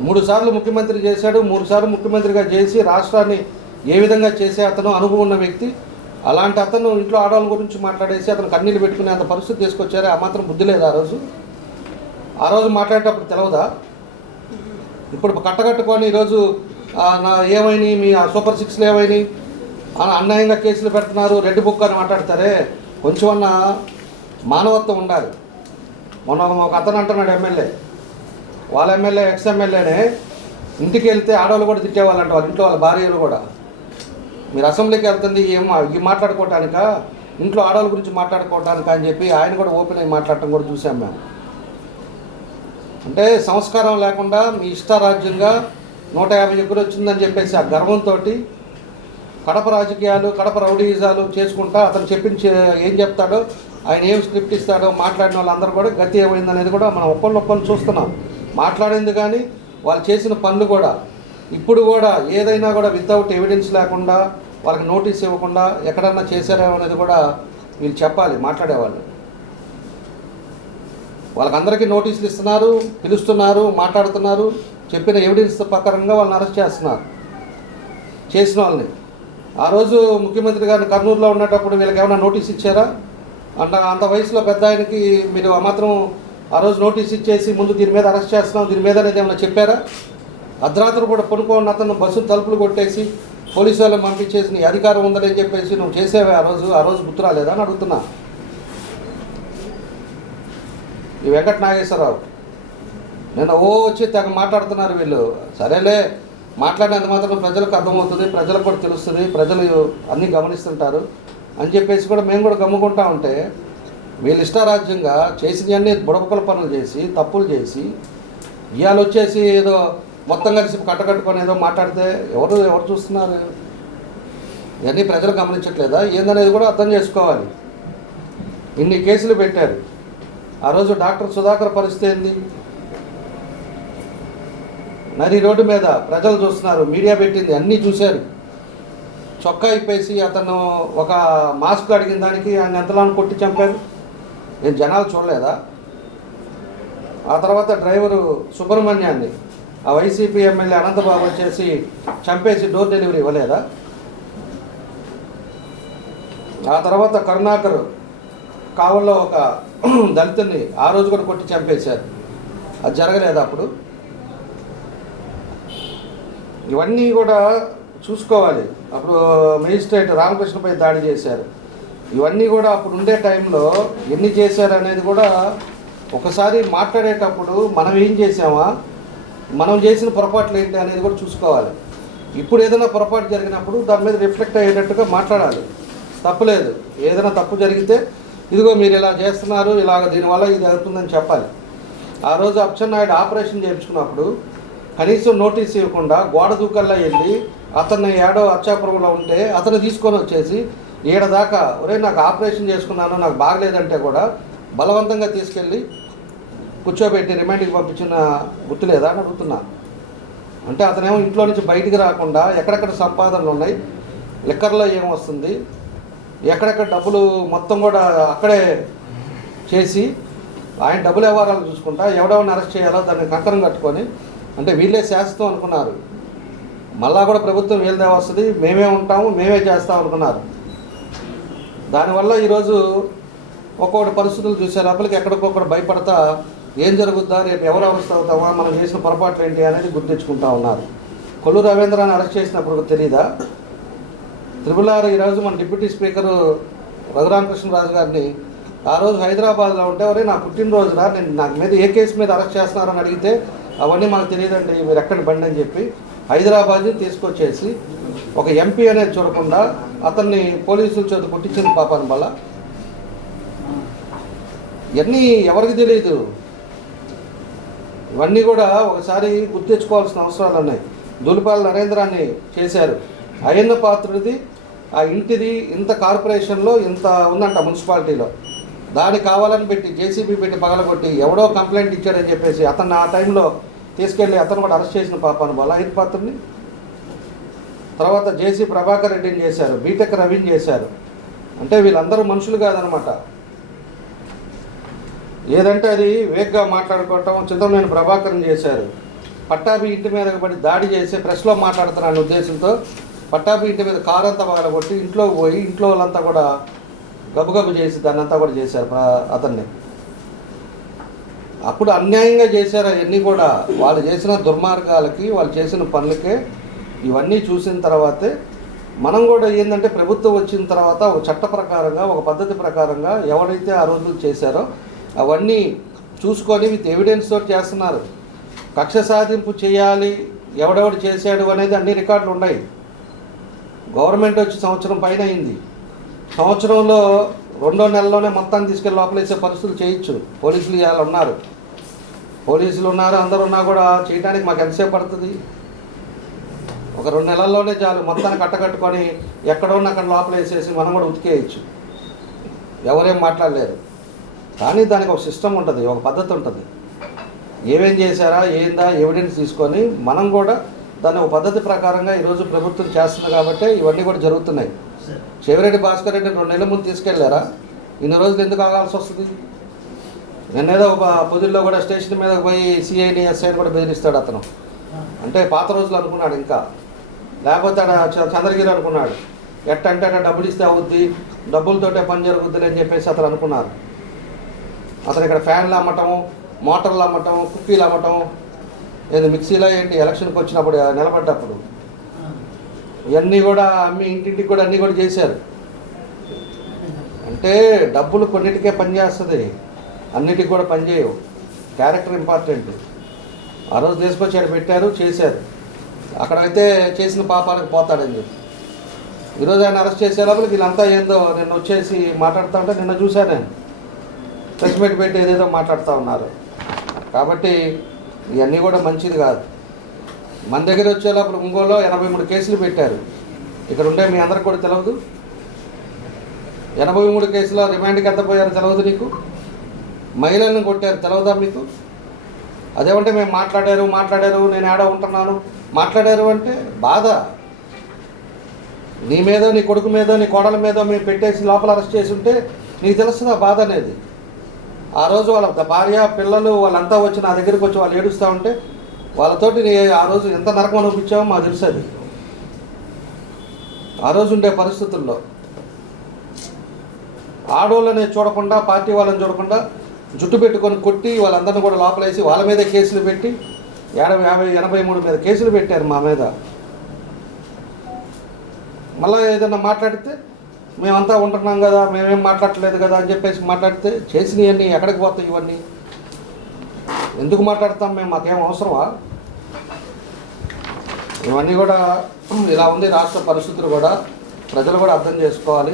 3 సార్లు ముఖ్యమంత్రి చేశాడు. 3 సార్లు ముఖ్యమంత్రిగా చేసి రాష్ట్రాన్ని ఏ విధంగా చేసే అతను అనుభవం ఉన్న వ్యక్తి. అలాంటి అతను ఇంట్లో ఆడవాళ్ళ గురించి మాట్లాడేసి అతను కన్నీళ్ళు పెట్టుకునే అంత పరిస్థితి తీసుకొచ్చారే, ఆ మాత్రం బుద్ధి లేదా? ఆ రోజు మాట్లాడేటప్పుడు తెలవదా? ఇప్పుడు కట్టకట్టుకొని ఈరోజు ఏమైనాయి మీ సూపర్ 6లు ఏమైనాయి అన్యాయంగా కేసులు పెడుతున్నారు, రెడ్ బుక్ అని మాట్లాడతారే. కొంచెమన్న మానవత్వం ఉండాలి. మొన్న ఒక అతను అంటున్నాడు, ఎమ్మెల్యే, వాళ్ళ ఎమ్మెల్యే ఎక్స్-ఎమ్మెల్యేనే ఇంటికి వెళ్తే ఆడవాళ్ళు కూడా తిట్టేవాళ్ళంట, వాళ్ళ ఇంట్లో వాళ్ళ భార్యలు కూడా. మీరు అసెంబ్లీకి వెళ్తుంది ఈ మాట్లాడుకోవటానిక, ఇంట్లో ఆడవాళ్ళ గురించి మాట్లాడుకోవటానిక అని చెప్పి ఆయన కూడా ఓపెన్ అయ్యి మాట్లాడటం కూడా చూసాం మేము. అంటే సంస్కారం లేకుండా మీ ఇష్టారాజ్యంగా 150 ఎగురు వచ్చిందని చెప్పేసి ఆ గర్వంతో కడప రాజకీయాలు, కడప రౌడీజాలు చేసుకుంటా అతను ఏం చెప్తాడో, ఆయన ఏం స్క్రిప్ట్ ఇస్తాడో మాట్లాడిన వాళ్ళందరూ కూడా గతి ఏమైందనేది కూడా మనం ఒక్కళ్ళు చూస్తున్నాం. మాట్లాడింది కానీ వాళ్ళు చేసిన పనులు కూడా ఇప్పుడు కూడా ఏదైనా కూడా వితౌట్ ఎవిడెన్స్ లేకుండా వాళ్ళకి నోటీస్ ఇవ్వకుండా ఎక్కడన్నా చేశారేమో అనేది కూడా వీళ్ళు చెప్పాలి. మాట్లాడేవాళ్ళు వాళ్ళకందరికీ నోటీసులు ఇస్తున్నారు, పిలుస్తున్నారు, మాట్లాడుతున్నారు. చెప్పిన ఎవిడెన్స్ ప్రకారంగా వాళ్ళని అరెస్ట్ చేస్తున్నారు చేసిన వాళ్ళని. ఆ రోజు ముఖ్యమంత్రి గారిని కర్నూలులో ఉన్నప్పుడు వీళ్ళకి ఏమైనా నోటీస్ ఇచ్చారా? అంత వయసులో పెద్ద ఆయనకి మీరు ఆ మాత్రం ఆ రోజు నోటీస్ ఇచ్చేసి ముందు దీని మీద అరెస్ట్ చేస్తున్నాం దీని మీద అనేది ఏమైనా చెప్పారా? అర్ధరాత్రి కూడా పనుకోన్న అతను బస్సు తలుపులు కొట్టేసి పోలీసు వాళ్ళని పంపించేసి నీ అధికారం ఉందని చెప్పేసి నువ్వు చేసేవే ఆ రోజు గుర్తు రాలేదా అని అడుగుతున్నా. ఈ వెంకట నాగేశ్వరరావు నిన్న వచ్చి తెగ మాట్లాడుతున్నారు వీళ్ళు. సరేలే, మాట్లాడినంత మాత్రం ప్రజలకు అర్థమవుతుంది, ప్రజలకు కూడా తెలుస్తుంది, ప్రజలు అన్నీ గమనిస్తుంటారు అని చెప్పేసి కూడా మేము కూడా గమ్ముకుంటా ఉంటే వీళ్ళు ఇష్టారాజ్యంగా చేసినవన్నీ బుడబుక్కల పనులు చేసి తప్పులు చేసి ఇవాళ వచ్చేసి ఏదో మొత్తం కలిసి కట్టకట్టుకొని ఏదో మాట్లాడితే ఎవరు చూస్తున్నారు? ఇవన్నీ ప్రజలు గమనించట్లేదా ఏందనేది కూడా అర్థం చేసుకోవాలి. ఇన్ని కేసులు పెట్టారు. ఆ రోజు డాక్టర్ సుధాకర్ పరిస్థితి ఏంది? నరి రోడ్డు మీద ప్రజలు చూస్తున్నారు, మీడియా పెట్టింది అన్నీ చూశారు. చొక్కా ఇప్పేసి అతను ఒక మాస్క్ అడిగిన దానికి ఆయన ఎంతలా కొట్టి చంపారు. నేను జనాలు చూడలేదా? ఆ తర్వాత డ్రైవరు సుబ్రహ్మణ్యాన్ని ఆ వైసీపీ ఎమ్మెల్యే అనంతబాబు వచ్చేసి చంపేసి డోర్ డెలివరీ ఇవ్వలేదా? ఆ తర్వాత కరుణాకర్ కావల్లో ఒక దళితుని ఆ రోజు కూడా కొట్టి చంపేశారు. అది జరగలేదు అప్పుడు? ఇవన్నీ కూడా చూసుకోవాలి. అప్పుడు మేజిస్ట్రేట్ రామకృష్ణపై దాడి చేశారు. ఇవన్నీ కూడా అప్పుడు ఉండే టైంలో ఎన్ని చేశారు అనేది కూడా ఒకసారి మాట్లాడేటప్పుడు మనం ఏం చేసామా, మనం చేసిన పొరపాట్లు ఏంటి అనేది కూడా చూసుకోవాలి. ఇప్పుడు ఏదైనా పొరపాటు జరిగినప్పుడు దాని మీద రిఫ్లెక్ట్ అయ్యేటట్టుగా మాట్లాడాలి. తప్పులేదు. ఏదైనా తప్పు జరిగితే ఇదిగో మీరు ఇలా చేస్తున్నారు, ఇలాగ దీనివల్ల ఇది అవుతుందని చెప్పాలి. ఆ రోజు అచ్చెన్నాయుడు ఆపరేషన్ చేయించుకున్నప్పుడు కనీసం నోటీస్ ఇవ్వకుండా గోడ దూకల్లా వెళ్ళి అతన్ని ఏడో అచ్చాపురంలో ఉంటే అతను తీసుకొని వచ్చేసి ఏడదాకా ఒరే నాకు ఆపరేషన్ చేసుకున్నాను నాకు బాగలేదంటే కూడా బలవంతంగా తీసుకెళ్ళి కూర్చోబెట్టి రిమైండ్కి పంపించిన గుర్తులేదా అని అడుగుతున్నా. అంటే అతనేమో ఇంట్లో నుంచి బయటికి రాకుండా ఎక్కడెక్కడ సంపాదనలు ఉన్నాయి, లిక్కర్లో ఏమొస్తుంది, ఎక్కడెక్కడ డబ్బులు మొత్తం కూడా అక్కడే చేసి ఆయన డబ్బులు వ్యవహారాలు చూసుకుంటా ఎవడెవరిని అరెస్ట్ చేయాలో దాన్ని కంకణం కట్టుకొని అంటే వీళ్ళే శాశ్వతం అనుకున్నారు. మళ్ళా కూడా ప్రభుత్వం వీళ్ళదే వస్తుంది, మేమే ఉంటాము, మేమే చేస్తాం అనుకున్నారు. దానివల్ల ఈరోజు ఒక్కొక్కటి పరిస్థితులు చూసే లోపలికి ఎక్కడికొక్కడ భయపడతా ఏం జరుగుద్దా, రేపు ఎవరు అవస్థ అవుతామా, మనం చేసిన పొరపాట్లు ఏంటి అనేది గుర్తించుకుంటా ఉన్నారు. కొల్లు రవీంద్రాన్ని అరెస్ట్ చేసినప్పుడు తెలీదా? త్రిపుల్ ఈరోజు మన డిప్యూటీ స్పీకరు రఘురామకృష్ణరాజు గారిని ఆ రోజు హైదరాబాద్లో ఉంటే ఎవరే నా పుట్టినరోజురా నేను నాకు మీద ఏ కేసు మీద అరెస్ట్ చేస్తున్నారని అడిగితే అవన్నీ మాకు తెలియదండి మీరు ఎక్కడి బండి అని చెప్పి హైదరాబాద్ని తీసుకొచ్చేసి ఒక ఎంపీ అనేది చూడకుండా అతన్ని పోలీసుల చేత కొట్టించింది పాపాను వల్ల. ఇవన్నీ ఎవరికి తెలియదు. ఇవన్నీ కూడా ఒకసారి గుర్తు తెచ్చుకోవాల్సిన అవసరాలు ఉన్నాయి. దూలిపాల నరేంద్రాన్ని చేశారు, అయ్యన్న పాత్రుడిది ఆ ఇంటిది ఇంత కార్పొరేషన్లో ఇంత ఉందంట మున్సిపాలిటీలో, దాన్ని కావాలని పెట్టి జేసీబీ పెట్టి పగలగొట్టి ఎవడో కంప్లైంట్ ఇచ్చాడని చెప్పేసి అతన్ని ఆ టైంలో తీసుకెళ్ళి అతను కూడా అరెస్ట్ చేసిన పాపాను వాళ్ళ అయ్యన్న పాత్రుడిని. తర్వాత జేసీ ప్రభాకర్ రెడ్డిని చేశారు, బీటెక్ రవిని చేశారు. అంటే వీళ్ళందరూ మనుషులు కాదనమాట. ఏదంటే అది వేగ్గా మాట్లాడుకోవటం. చింతమనేని ప్రభాకర్ని చేశారు, పట్టాభి ఇంటి మీద పడి దాడి చేసి ప్రెస్లో మాట్లాడుతున్నాను ఉద్దేశంతో పట్టాభి ఇంటి మీద కారు అంతా పగలగొట్టి ఇంట్లోకి పోయి ఇంట్లో వాళ్ళంతా కూడా గబుగబు చేసి దాన్ని అంతా కూడా చేశారు అతన్ని. అప్పుడు అన్యాయంగా చేశారు అవన్నీ కూడా. వాళ్ళు చేసిన దుర్మార్గాలకి, వాళ్ళు చేసిన పనులకే ఇవన్నీ చూసిన తర్వాతే మనం కూడా ఏంటంటే ప్రభుత్వం వచ్చిన తర్వాత ఒక చట్ట ప్రకారంగా, ఒక పద్ధతి ప్రకారంగా ఎవరైతే ఆ రోజు చేశారో అవన్నీ చూసుకొని విత్ ఎవిడెన్స్ తోటి చేస్తున్నారు. కక్ష సాధింపు చేయాలి, ఎవడెవడు చేశాడు అనేది అన్ని రికార్డులు ఉన్నాయి. గవర్నమెంట్ వచ్చి సంవత్సరం పైన అయింది. సంవత్సరంలో 2వ నెలలోనే మొత్తాన్ని తీసుకెళ్ళి లోపలేసే పరిస్థితులు చేయొచ్చు. పోలీసులు ఇవాళ ఉన్నారు, అందరూ ఉన్నా కూడా చేయడానికి మాకు ఎంతసేపు పడుతుంది? ఒక 2 నెలల్లోనే చాలు, మొత్తాన్ని కట్టకట్టుకొని ఎక్కడున్నా అక్కడ లోపలేసేసి మనం కూడా ఉతికేయచ్చు, ఎవరేం మాట్లాడలేరు. కానీ దానికి ఒక సిస్టమ్ ఉంటుంది, ఒక పద్ధతి ఉంటుంది. ఏమేం చేశారా ఏందా ఎవిడెన్స్ తీసుకొని మనం కూడా దాన్ని ఒక పద్ధతి ప్రకారంగా ఈరోజు ప్రభుత్వం చేస్తుంది కాబట్టి ఇవన్నీ కూడా జరుగుతున్నాయి. చెవిరెడ్డి భాస్కర్ రెడ్డి 2 నెలల ముందు తీసుకెళ్లారా? ఇన్ని రోజులు ఎందుకు ఆగాల్సి వస్తుంది? నిన్నేదో ఒక పొద్దుల్లో కూడా స్టేషన్ మీద పోయి సిఐని ఎస్ఐని కూడా బెదిరిస్తాడు అతను. అంటే పాత రోజులు అనుకున్నాడు, ఇంకా లేకపోతే చంద్రగిరి అనుకున్నాడు. ఎట్టంటే అట్లా డబ్బులు ఇస్తే అవుద్ది, డబ్బులతోటే పని జరుగుద్ది అని చెప్పేసి అతను అనుకున్నారు. అతను ఇక్కడ ఫ్యాన్లు అమ్మటము, మోటార్లు అమ్మటం, కుక్కీలు అమ్మటం, ఏది మిక్సీలో ఏంటి ఎలక్షన్కి వచ్చినప్పుడు నిలబడ్డప్పుడు ఇవన్నీ కూడా అమ్మి ఇంటింటికి కూడా అన్నీ కూడా చేశారు. అంటే డబ్బులు కొన్నిటికే పనిచేస్తుంది, అన్నిటికి కూడా పనిచేయవు. Character important. ఆ రోజు తీసుకొచ్చాడు, పెట్టారు, చేశారు. అక్కడైతే చేసిన పాపానికి పోతాడని చెప్పి ఈరోజు ఆయన అరెస్ట్ చేసే లోపల వీళ్ళంతా ఏందో నిన్న వచ్చేసి మాట్లాడుతూ ఉంటే నిన్న చూశాను నేను, ప్రెస్ మీట్ పెట్టి ఏదేదో మాట్లాడుతూ ఉన్నారు. కాబట్టి ఇవన్నీ కూడా మంచిది కాదు. మన దగ్గర వచ్చేటప్పుడు ఒంగోలులో 83 కేసులు పెట్టారు. ఇక్కడ ఉండే మీ అందరికి కూడా తెలియదు. 83 కేసులో రిమాండ్కి ఎంత పోయారో తెలియదు నీకు. మహిళలను కొట్టారు తెలియదా మీకు? అదేమంటే మేము మాట్లాడారు నేను ఏడా ఉంటున్నాను మాట్లాడారు అంటే బాధ. నీ మీదో, నీ కొడుకు మీదో, నీ కోడల మీదో మేము పెట్టేసి లోపల అరెస్ట్ చేసి ఉంటే నీకు తెలుస్తుంది ఆ బాధ అనేది. ఆ రోజు వాళ్ళ భార్య పిల్లలు వాళ్ళంతా వచ్చి నా దగ్గరికి వచ్చి వాళ్ళు ఏడుస్తూ ఉంటే వాళ్ళతోటి ఆ రోజు ఎంత నరకం అనిపించామో మాకు తెలుసు. అది ఆ రోజు ఉండే పరిస్థితుల్లో ఆడోళ్ళని చూడకుండా, పార్టీ వాళ్ళని చూడకుండా జుట్టు పెట్టుకొని కొట్టి వాళ్ళందరినీ కూడా లోపలేసి వాళ్ళ మీద కేసులు పెట్టి 83 మీద కేసులు పెట్టారు మా మీద. మళ్ళీ ఏదైనా మాట్లాడితే మేమంతా ఉంటున్నాం కదా, మేమేం మాట్లాడలేదు కదా అని చెప్పేసి మాట్లాడితే చేసినవన్నీ ఎక్కడికి పోతాయి? ఇవన్నీ ఎందుకు మాట్లాడతాం మేము? మాకేం అవసరమా? ఇవన్నీ కూడా ఇలా ఉంది రాష్ట్ర పరిస్థితులు కూడా ప్రజలు కూడా అర్థం చేసుకోవాలి.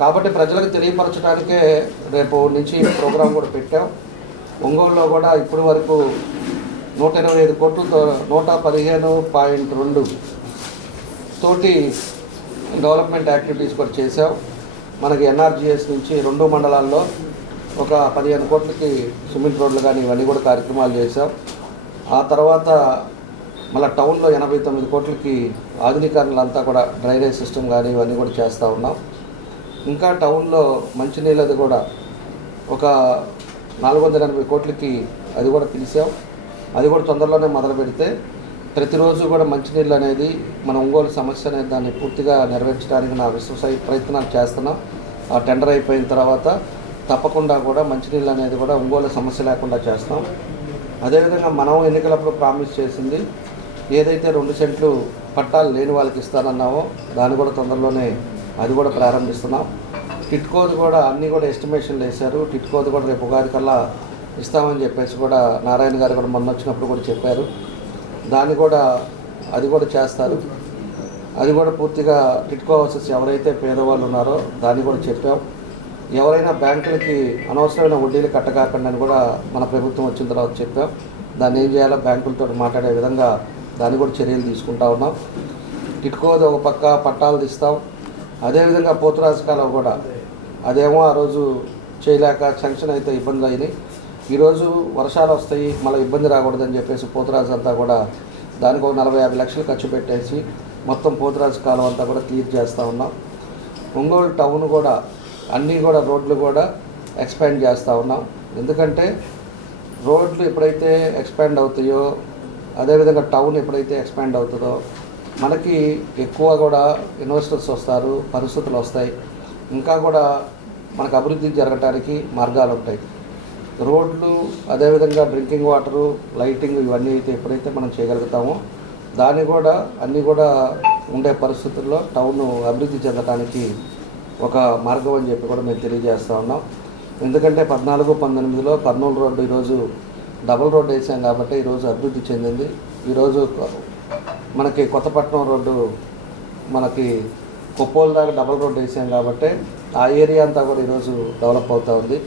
కాబట్టి ప్రజలకు తెలియపరచడానికే రేపు నుంచి ప్రోగ్రాం కూడా పెట్టాం. ఒంగోలులో కూడా ఇప్పటి వరకు 185 కోట్లతో 115.2 తోటి డెవలప్మెంట్ యాక్టివిటీస్ కూడా చేసాం. మనకి ఎన్ఆర్జీఎస్ నుంచి 2 మండలాల్లో ఒక 15 కోట్లకి సిమెంట్ రోడ్లు కానీ ఇవన్నీ కూడా కార్యక్రమాలు చేసాం. ఆ తర్వాత మళ్ళీ టౌన్లో 89 కోట్లకి ఆధునీకరణలంతా కూడా డ్రైనేజ్ సిస్టమ్ కానీ ఇవన్నీ కూడా చేస్తూ ఉన్నాం. ఇంకా టౌన్లో మంచినీళ్ళది కూడా ఒక 480 కోట్లకి అది కూడా పిలిచాం. అది కూడా తొందరలోనే మొదలు పెడితే ప్రతిరోజు కూడా మంచినీళ్ళు అనేది మన ఒంగోలు సమస్య అనేది దాన్ని పూర్తిగా నెరవేర్చడానికి నా విశ్వసాయ ప్రయత్నాలు చేస్తున్నాం. ఆ టెండర్ అయిపోయిన తర్వాత తప్పకుండా కూడా మంచినీళ్ళు అనేది కూడా ఒంగోలు సమస్య లేకుండా చేస్తాం. అదేవిధంగా మనం ఎన్నికలప్పుడు ప్రామిస్ చేసింది ఏదైతే 2 సెంట్లు పట్టాలు లేని వాళ్ళకి ఇస్తానన్నామో దాన్ని కూడా తొందరలోనే అది కూడా ప్రారంభిస్తున్నాం. టిట్కోది కూడా అన్నీ కూడా ఎస్టిమేషన్లు వేశారు. టిట్కోది కూడా రేపు ఉగాది కల్లా ఇస్తామని చెప్పేసి కూడా నారాయణ గారు కూడా మొన్న వచ్చినప్పుడు కూడా చెప్పారు. దాన్ని కూడా అది కూడా చేస్తారు. అది కూడా పూర్తిగా టిట్కో హౌసెస్ ఎవరైతే పేదవాళ్ళు ఉన్నారో దాన్ని కూడా చెప్పాం. ఎవరైనా బ్యాంకులకి అనవసరమైన వడ్డీలు కట్టకాకండి అని కూడా మన ప్రభుత్వం వచ్చిన తర్వాత చెప్పాం. దాన్ని ఏం చేయాలో బ్యాంకులతో మాట్లాడే విధంగా దాన్ని కూడా చర్యలు తీసుకుంటా ఉన్నాం. టిట్కోది ఒక పక్క పట్టాలు తీస్తాం. అదేవిధంగా పోతురాజు కాలం కూడా అదేమో ఆ రోజు చేయలేక శాంక్షన్ అయితే ఇబ్బందులు అయినాయి. ఈరోజు వర్షాలు వస్తాయి మళ్ళీ ఇబ్బంది రాకూడదని చెప్పేసి పోతురాజు అంతా కూడా దానికి ఒక 40-50 లక్షలు ఖర్చు పెట్టేసి మొత్తం పోతురాజు కాలం అంతా కూడా క్లియర్ చేస్తూ ఉన్నాం. ఒంగోలు టౌన్ కూడా అన్నీ కూడా రోడ్లు కూడా ఎక్స్పాండ్ చేస్తూ ఉన్నాం. ఎందుకంటే రోడ్లు ఎప్పుడైతే ఎక్స్పాండ్ అవుతాయో అదేవిధంగా టౌన్ ఎప్పుడైతే ఎక్స్పాండ్ అవుతుందో మనకి ఎక్కువ కూడా ఇన్వెస్టర్స్ వస్తారు, పరిస్థితులు వస్తాయి, ఇంకా కూడా మనకు అభివృద్ధి జరగటానికి మార్గాలు ఉంటాయి. రోడ్లు అదేవిధంగా డ్రింకింగ్ వాటరు, లైటింగ్ ఇవన్నీ అయితే ఎప్పుడైతే మనం చేయగలుగుతామో దాన్ని కూడా అన్నీ కూడా ఉండే పరిస్థితుల్లో టౌన్ అభివృద్ధి చెందడానికి ఒక మార్గం అని చెప్పి కూడా మేము తెలియజేస్తూ ఉన్నాం. ఎందుకంటే 14-18లో కర్నూలు రోడ్డు ఈరోజు డబుల్ రోడ్డు వేసాం కాబట్టి ఈరోజు అభివృద్ధి చెందింది. ఈరోజు మనకి కొత్తపట్నం రోడ్డు మనకి కొప్పోల దాకా డబుల్ రోడ్డు వేసాం కాబట్టి ఆ ఏరియా అంతా కూడా ఈరోజు డెవలప్ అవుతూ ఉంది.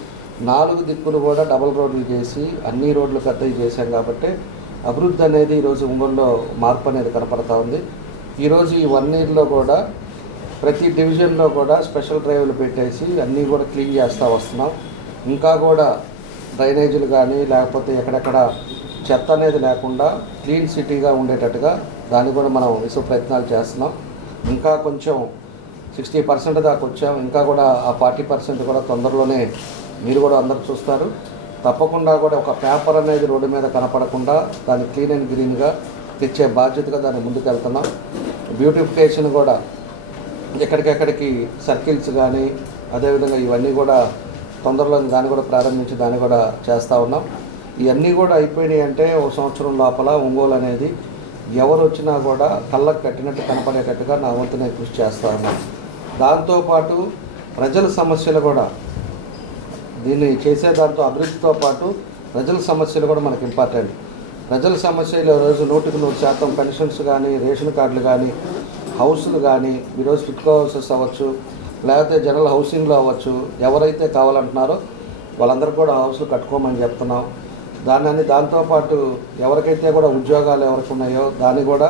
4 దిక్కులు కూడా డబుల్ రోడ్లు చేసి అన్ని రోడ్లు పెద్దవి చేశాం కాబట్టి అభివృద్ధి అనేది ఈరోజు ఒంగోలులో మార్పు అనేది కనపడతా ఉంది. ఈరోజు ఈ 1 ఇయర్లో కూడా ప్రతి డివిజన్లో కూడా స్పెషల్ డ్రైవ్లు పెట్టేసి అన్నీ కూడా క్లీన్ చేస్తూ వస్తున్నాం. ఇంకా కూడా డ్రైనేజీలు కానీ లేకపోతే ఎక్కడెక్కడ చెత్త అనేది లేకుండా క్లీన్ సిటీగా ఉండేటట్టుగా దాన్ని కూడా మనం విశ్వ ప్రయత్నాలు చేస్తున్నాం. ఇంకా కొంచెం 60% దాకా వచ్చాం. ఇంకా కూడా ఆ 40% కూడా తొందరలోనే మీరు కూడా అందరూ చూస్తారు. తప్పకుండా కూడా ఒక పేపర్ అనేది రోడ్డు మీద కనపడకుండా దాన్ని క్లీన్ అండ్ గ్రీన్గా తెచ్చే బాధ్యతగా దాన్ని ముందుకు వెళ్తున్నాం. బ్యూటిఫికేషన్ కూడా ఎక్కడికెక్కడికి సర్కిల్స్ కానీ అదేవిధంగా ఇవన్నీ కూడా తొందరలో దాన్ని కూడా ప్రారంభించి దాన్ని కూడా చేస్తూ ఉన్నాం. ఇవన్నీ కూడా అయిపోయినాయి అంటే 1 సంవత్సరం లోపల ఒంగోలు అనేది ఎవరు వచ్చినా కూడా కళ్ళకు కట్టినట్టు కనపడేటట్టుగా నా వంతు నేను కృషి చేస్తూ ఉన్నాను. దాంతోపాటు ప్రజల సమస్యలు కూడా దీన్ని చేసే దాంతో అభివృద్ధితో పాటు ప్రజల సమస్యలు కూడా మనకు ఇంపార్టెంట్. ప్రజల సమస్యలు ఈరోజు 100% పెన్షన్స్ కానీ రేషన్ కార్డులు కానీ హౌస్లు కానీ ఈరోజు టిట్కో హౌసెస్ అవ్వచ్చు లేకపోతే జనరల్ హౌసింగ్లో అవ్వచ్చు ఎవరైతే కావాలంటున్నారో వాళ్ళందరికీ కూడా హౌస్లు కట్టుకోమని చెప్తున్నాం. దాంతోపాటు ఎవరికైతే కూడా ఉద్యోగాలు ఎవరికి ఉన్నాయో దాన్ని కూడా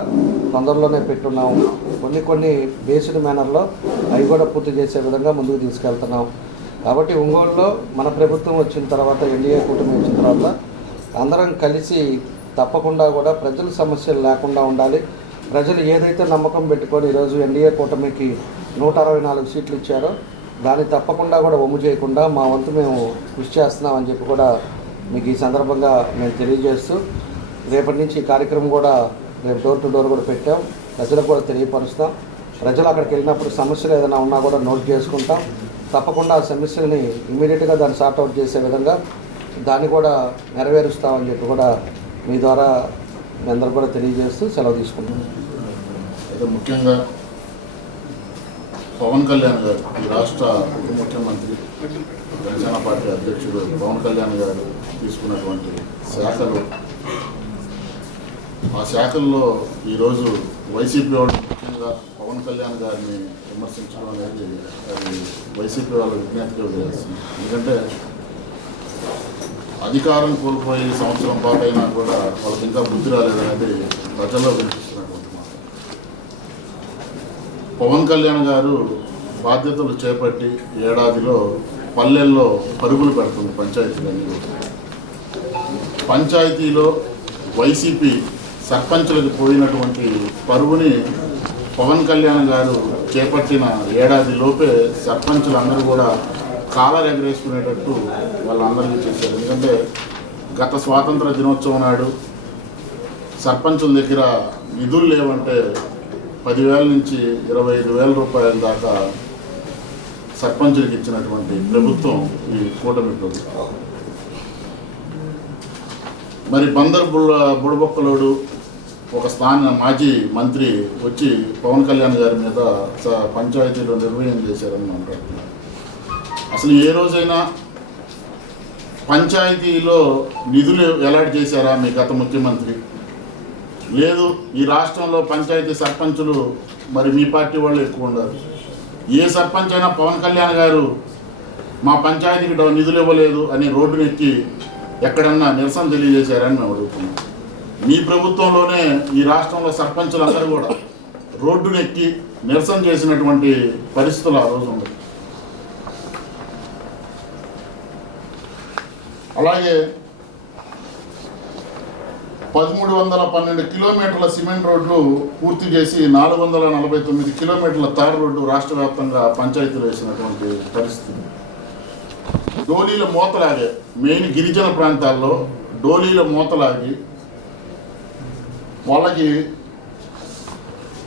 తొందరలోనే పెట్టున్నాం. కొన్ని బేస్డ్ మేనర్లో అవి కూడా పూర్తి చేసే విధంగా ముందుకు తీసుకెళ్తున్నాం. కాబట్టి ఒంగోలులో మన ప్రభుత్వం వచ్చిన తర్వాత ఎన్డీఏ కూటమి వచ్చిన తర్వాత అందరం కలిసి తప్పకుండా కూడా ప్రజల సమస్యలు లేకుండా ఉండాలి. ప్రజలు ఏదైతే నమ్మకం పెట్టుకొని ఈరోజు ఎన్డీఏ కూటమికి 164 సీట్లు ఇచ్చారో దాన్ని తప్పకుండా కూడా ఒమ్ము చేయకుండా మా వంతు మేము కృషి చేస్తున్నామని చెప్పి కూడా మీకు ఈ సందర్భంగా మేము తెలియజేస్తూ రేపటి నుంచి ఈ కార్యక్రమం కూడా రేపు డోర్ టు డోర్ కూడా పెట్టాం. ప్రజలకు కూడా తెలియపరుస్తాం. ప్రజలు అక్కడికి వెళ్ళినప్పుడు సమస్యలు ఏదైనా ఉన్నా కూడా నోట్ చేసుకుంటాం. తప్పకుండా ఆ సమస్యల్ని ఇమీడియట్గా దాన్ని సార్ట్అవుట్ చేసే విధంగా దాన్ని కూడా నెరవేరుస్తామని చెప్పి కూడా మీ ద్వారా మీ అందరూ కూడా తెలియజేస్తూ సెలవు తీసుకుంటున్నాం. అయితే ముఖ్యంగా పవన్ కళ్యాణ్ గారు ఈ రాష్ట్ర ఉప ముఖ్యమంత్రి జనసేన పార్టీ అధ్యక్షుడు పవన్ కళ్యాణ్ గారు తీసుకున్నటువంటి శాఖలు ఆ శాఖల్లో ఈరోజు వైసీపీ వాళ్ళు ముఖ్యంగా పవన్ కళ్యాణ్ గారిని విమర్శించడం అనేది అది వైసీపీ వాళ్ళ విజ్ఞప్తిగా వదిలేస్తుంది. ఎందుకంటే అధికారం కోల్పోయి సంవత్సరం పాటు అయినా కూడా వాళ్ళకి ఇంకా బుద్ధి రాలేదనేది ప్రజల్లో వినిపిస్తున్నటువంటి మాట. పవన్ కళ్యాణ్ గారు బాధ్యతలు చేపట్టి ఏడాదిలో పల్లెల్లో పరుగులు పెడుతుంది పంచాయతీలన్నీ. పంచాయతీలో వైసీపీ సర్పంచులకు పోయినటువంటి పరుగుని పవన్ కళ్యాణ్ గారు చేపట్టిన ఏడాది లోపే సర్పంచులందరూ కూడా కాలర్ ఎగరేసుకునేటట్టు వాళ్ళందరికీ చేశారు. ఎందుకంటే గత స్వాతంత్ర దినోత్సవం నాడు సర్పంచుల దగ్గర నిధులు లేవంటే 10,000 నుంచి 25,000 రూపాయల దాకా సర్పంచులకు ఇచ్చినటువంటి ప్రభుత్వం ఈ కూటమి ప్రభుత్వం. మరి బందర్ బుడబొక్కలోడు ఒక మాజీ మంత్రి వచ్చి పవన్ కళ్యాణ్ గారి మీద పంచాయతీలో నిర్ణయం చేశారని మాట్లాడుతున్నారు. అసలు ఏ రోజైనా పంచాయతీలో నిధులు అలాట్ చేశారా మీ గత ముఖ్యమంత్రి? లేదు. ఈ రాష్ట్రంలో పంచాయతీ సర్పంచులు మరి మీ పార్టీ వాళ్ళు ఎక్కువ ఉండరు. ఏ సర్పంచ్ అయినా పవన్ కళ్యాణ్ గారు మా పంచాయతీకి నిధులు ఇవ్వలేదు అని రోడ్డును ఎక్కి ఎక్కడన్నా నిరసన తెలియజేశారని మేము అడుగుతున్నాం. మీ ప్రభుత్వంలోనే ఈ రాష్ట్రంలో సర్పంచులందరూ కూడా రోడ్డును ఎక్కి నిరసన చేసినటువంటి పరిస్థితులు ఆ రోజు ఉంది. అలాగే 1312 కిలోమీటర్ల సిమెంట్ రోడ్లు పూర్తి చేసి 449 కిలోమీటర్ల తార్ రోడ్డు రాష్ట్ర వ్యాప్తంగా పంచాయతీలు వేసినటువంటి పరిస్థితి. డోలీల మూతలాగే మెయిన్ గిరిజన ప్రాంతాల్లో డోలీల మూతలాగి వాళ్ళకి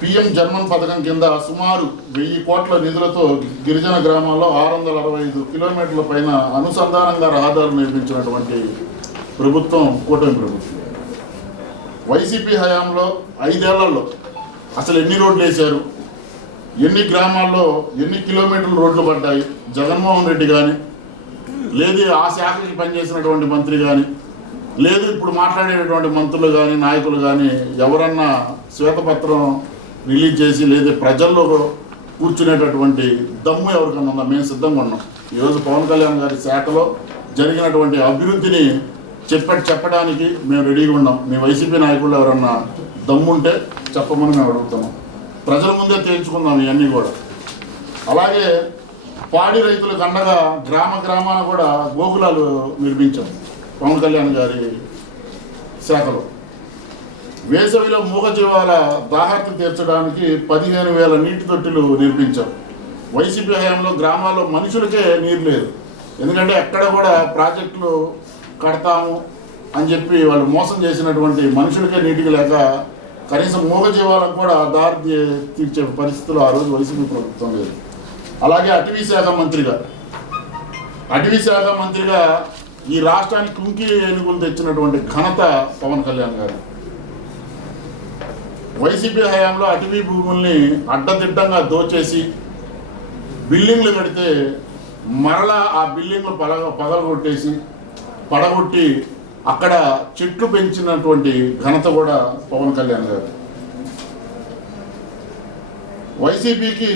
పిఎం జన్మన్ పథకం కింద సుమారు 1000 కోట్ల నిధులతో గిరిజన గ్రామాల్లో 665 కిలోమీటర్ల పైన అనుసంధానంగా రహదారులు నిర్మించినటువంటి ప్రభుత్వం కూటమి ప్రభుత్వం. వైసీపీ హయాంలో 5 ఏళ్లలో అసలు ఎన్ని రోడ్లు వేశారు, ఎన్ని గ్రామాల్లో ఎన్ని కిలోమీటర్లు రోడ్లు పడ్డాయి? జగన్మోహన్ రెడ్డి కానీ, లేదు ఆ శాఖకి పనిచేసినటువంటి మంత్రి కానీ, లేదు ఇప్పుడు మాట్లాడేటటువంటి మంత్రులు కానీ నాయకులు కానీ ఎవరన్నా శ్వేతపత్రం రిలీజ్ చేసి లేదా ప్రజల్లో కూర్చునేటటువంటి దమ్ము ఎవరికన్నా ఉందా? మేము సిద్ధంగా ఉన్నాం. ఈరోజు పవన్ కళ్యాణ్ గారి శాఖలో జరిగినటువంటి అభివృద్ధిని చెప్పడానికి మేము రెడీగా ఉన్నాం. మీ వైసీపీ నాయకులు ఎవరన్నా దమ్ముంటే చెప్పమని మేము అడుగుతున్నాం. ప్రజల ముందే తేల్చుకుందాం ఇవన్నీ కూడా. అలాగే పాడి రైతులకు అండగా గ్రామాన కూడా గోకులాలు నిర్మించాం పవన్ కళ్యాణ్ గారి శాఖలో. వేసవిలో మూగజీవాల దాహార్తి తీర్చడానికి 15,000 నీటి తొట్టెలు నిర్మించాం. వైసీపీ హయాంలో గ్రామాల్లో మనుషులకే నీరు లేదు. ఎందుకంటే ఎక్కడ కూడా ప్రాజెక్టులు కడతాము అని చెప్పి వాళ్ళు మోసం చేసినటువంటి మనుషులకే నీటికి లేక కనీసం మూగజీవాలకు కూడా దారి తీర్చే పరిస్థితులు ఆ రోజు వైసీపీ ప్రభుత్వం లేదు. అలాగే అటవీ శాఖ మంత్రిగా ఈ రాష్ట్రానికి కుంకి ఏనుగులు తెచ్చినటువంటి ఘనత పవన్ కళ్యాణ్ గారు. వైసీపీ హయాంలో అటవీ భూముల్ని అడ్డదిడ్డంగా దోచేసి బిల్డింగ్లు కడితే మరలా ఆ బిల్డింగ్లు పడగొట్టి అక్కడ చెట్లు పెంచినటువంటి ఘనత కూడా పవన్ కళ్యాణ్ గారు. వైసీపీకి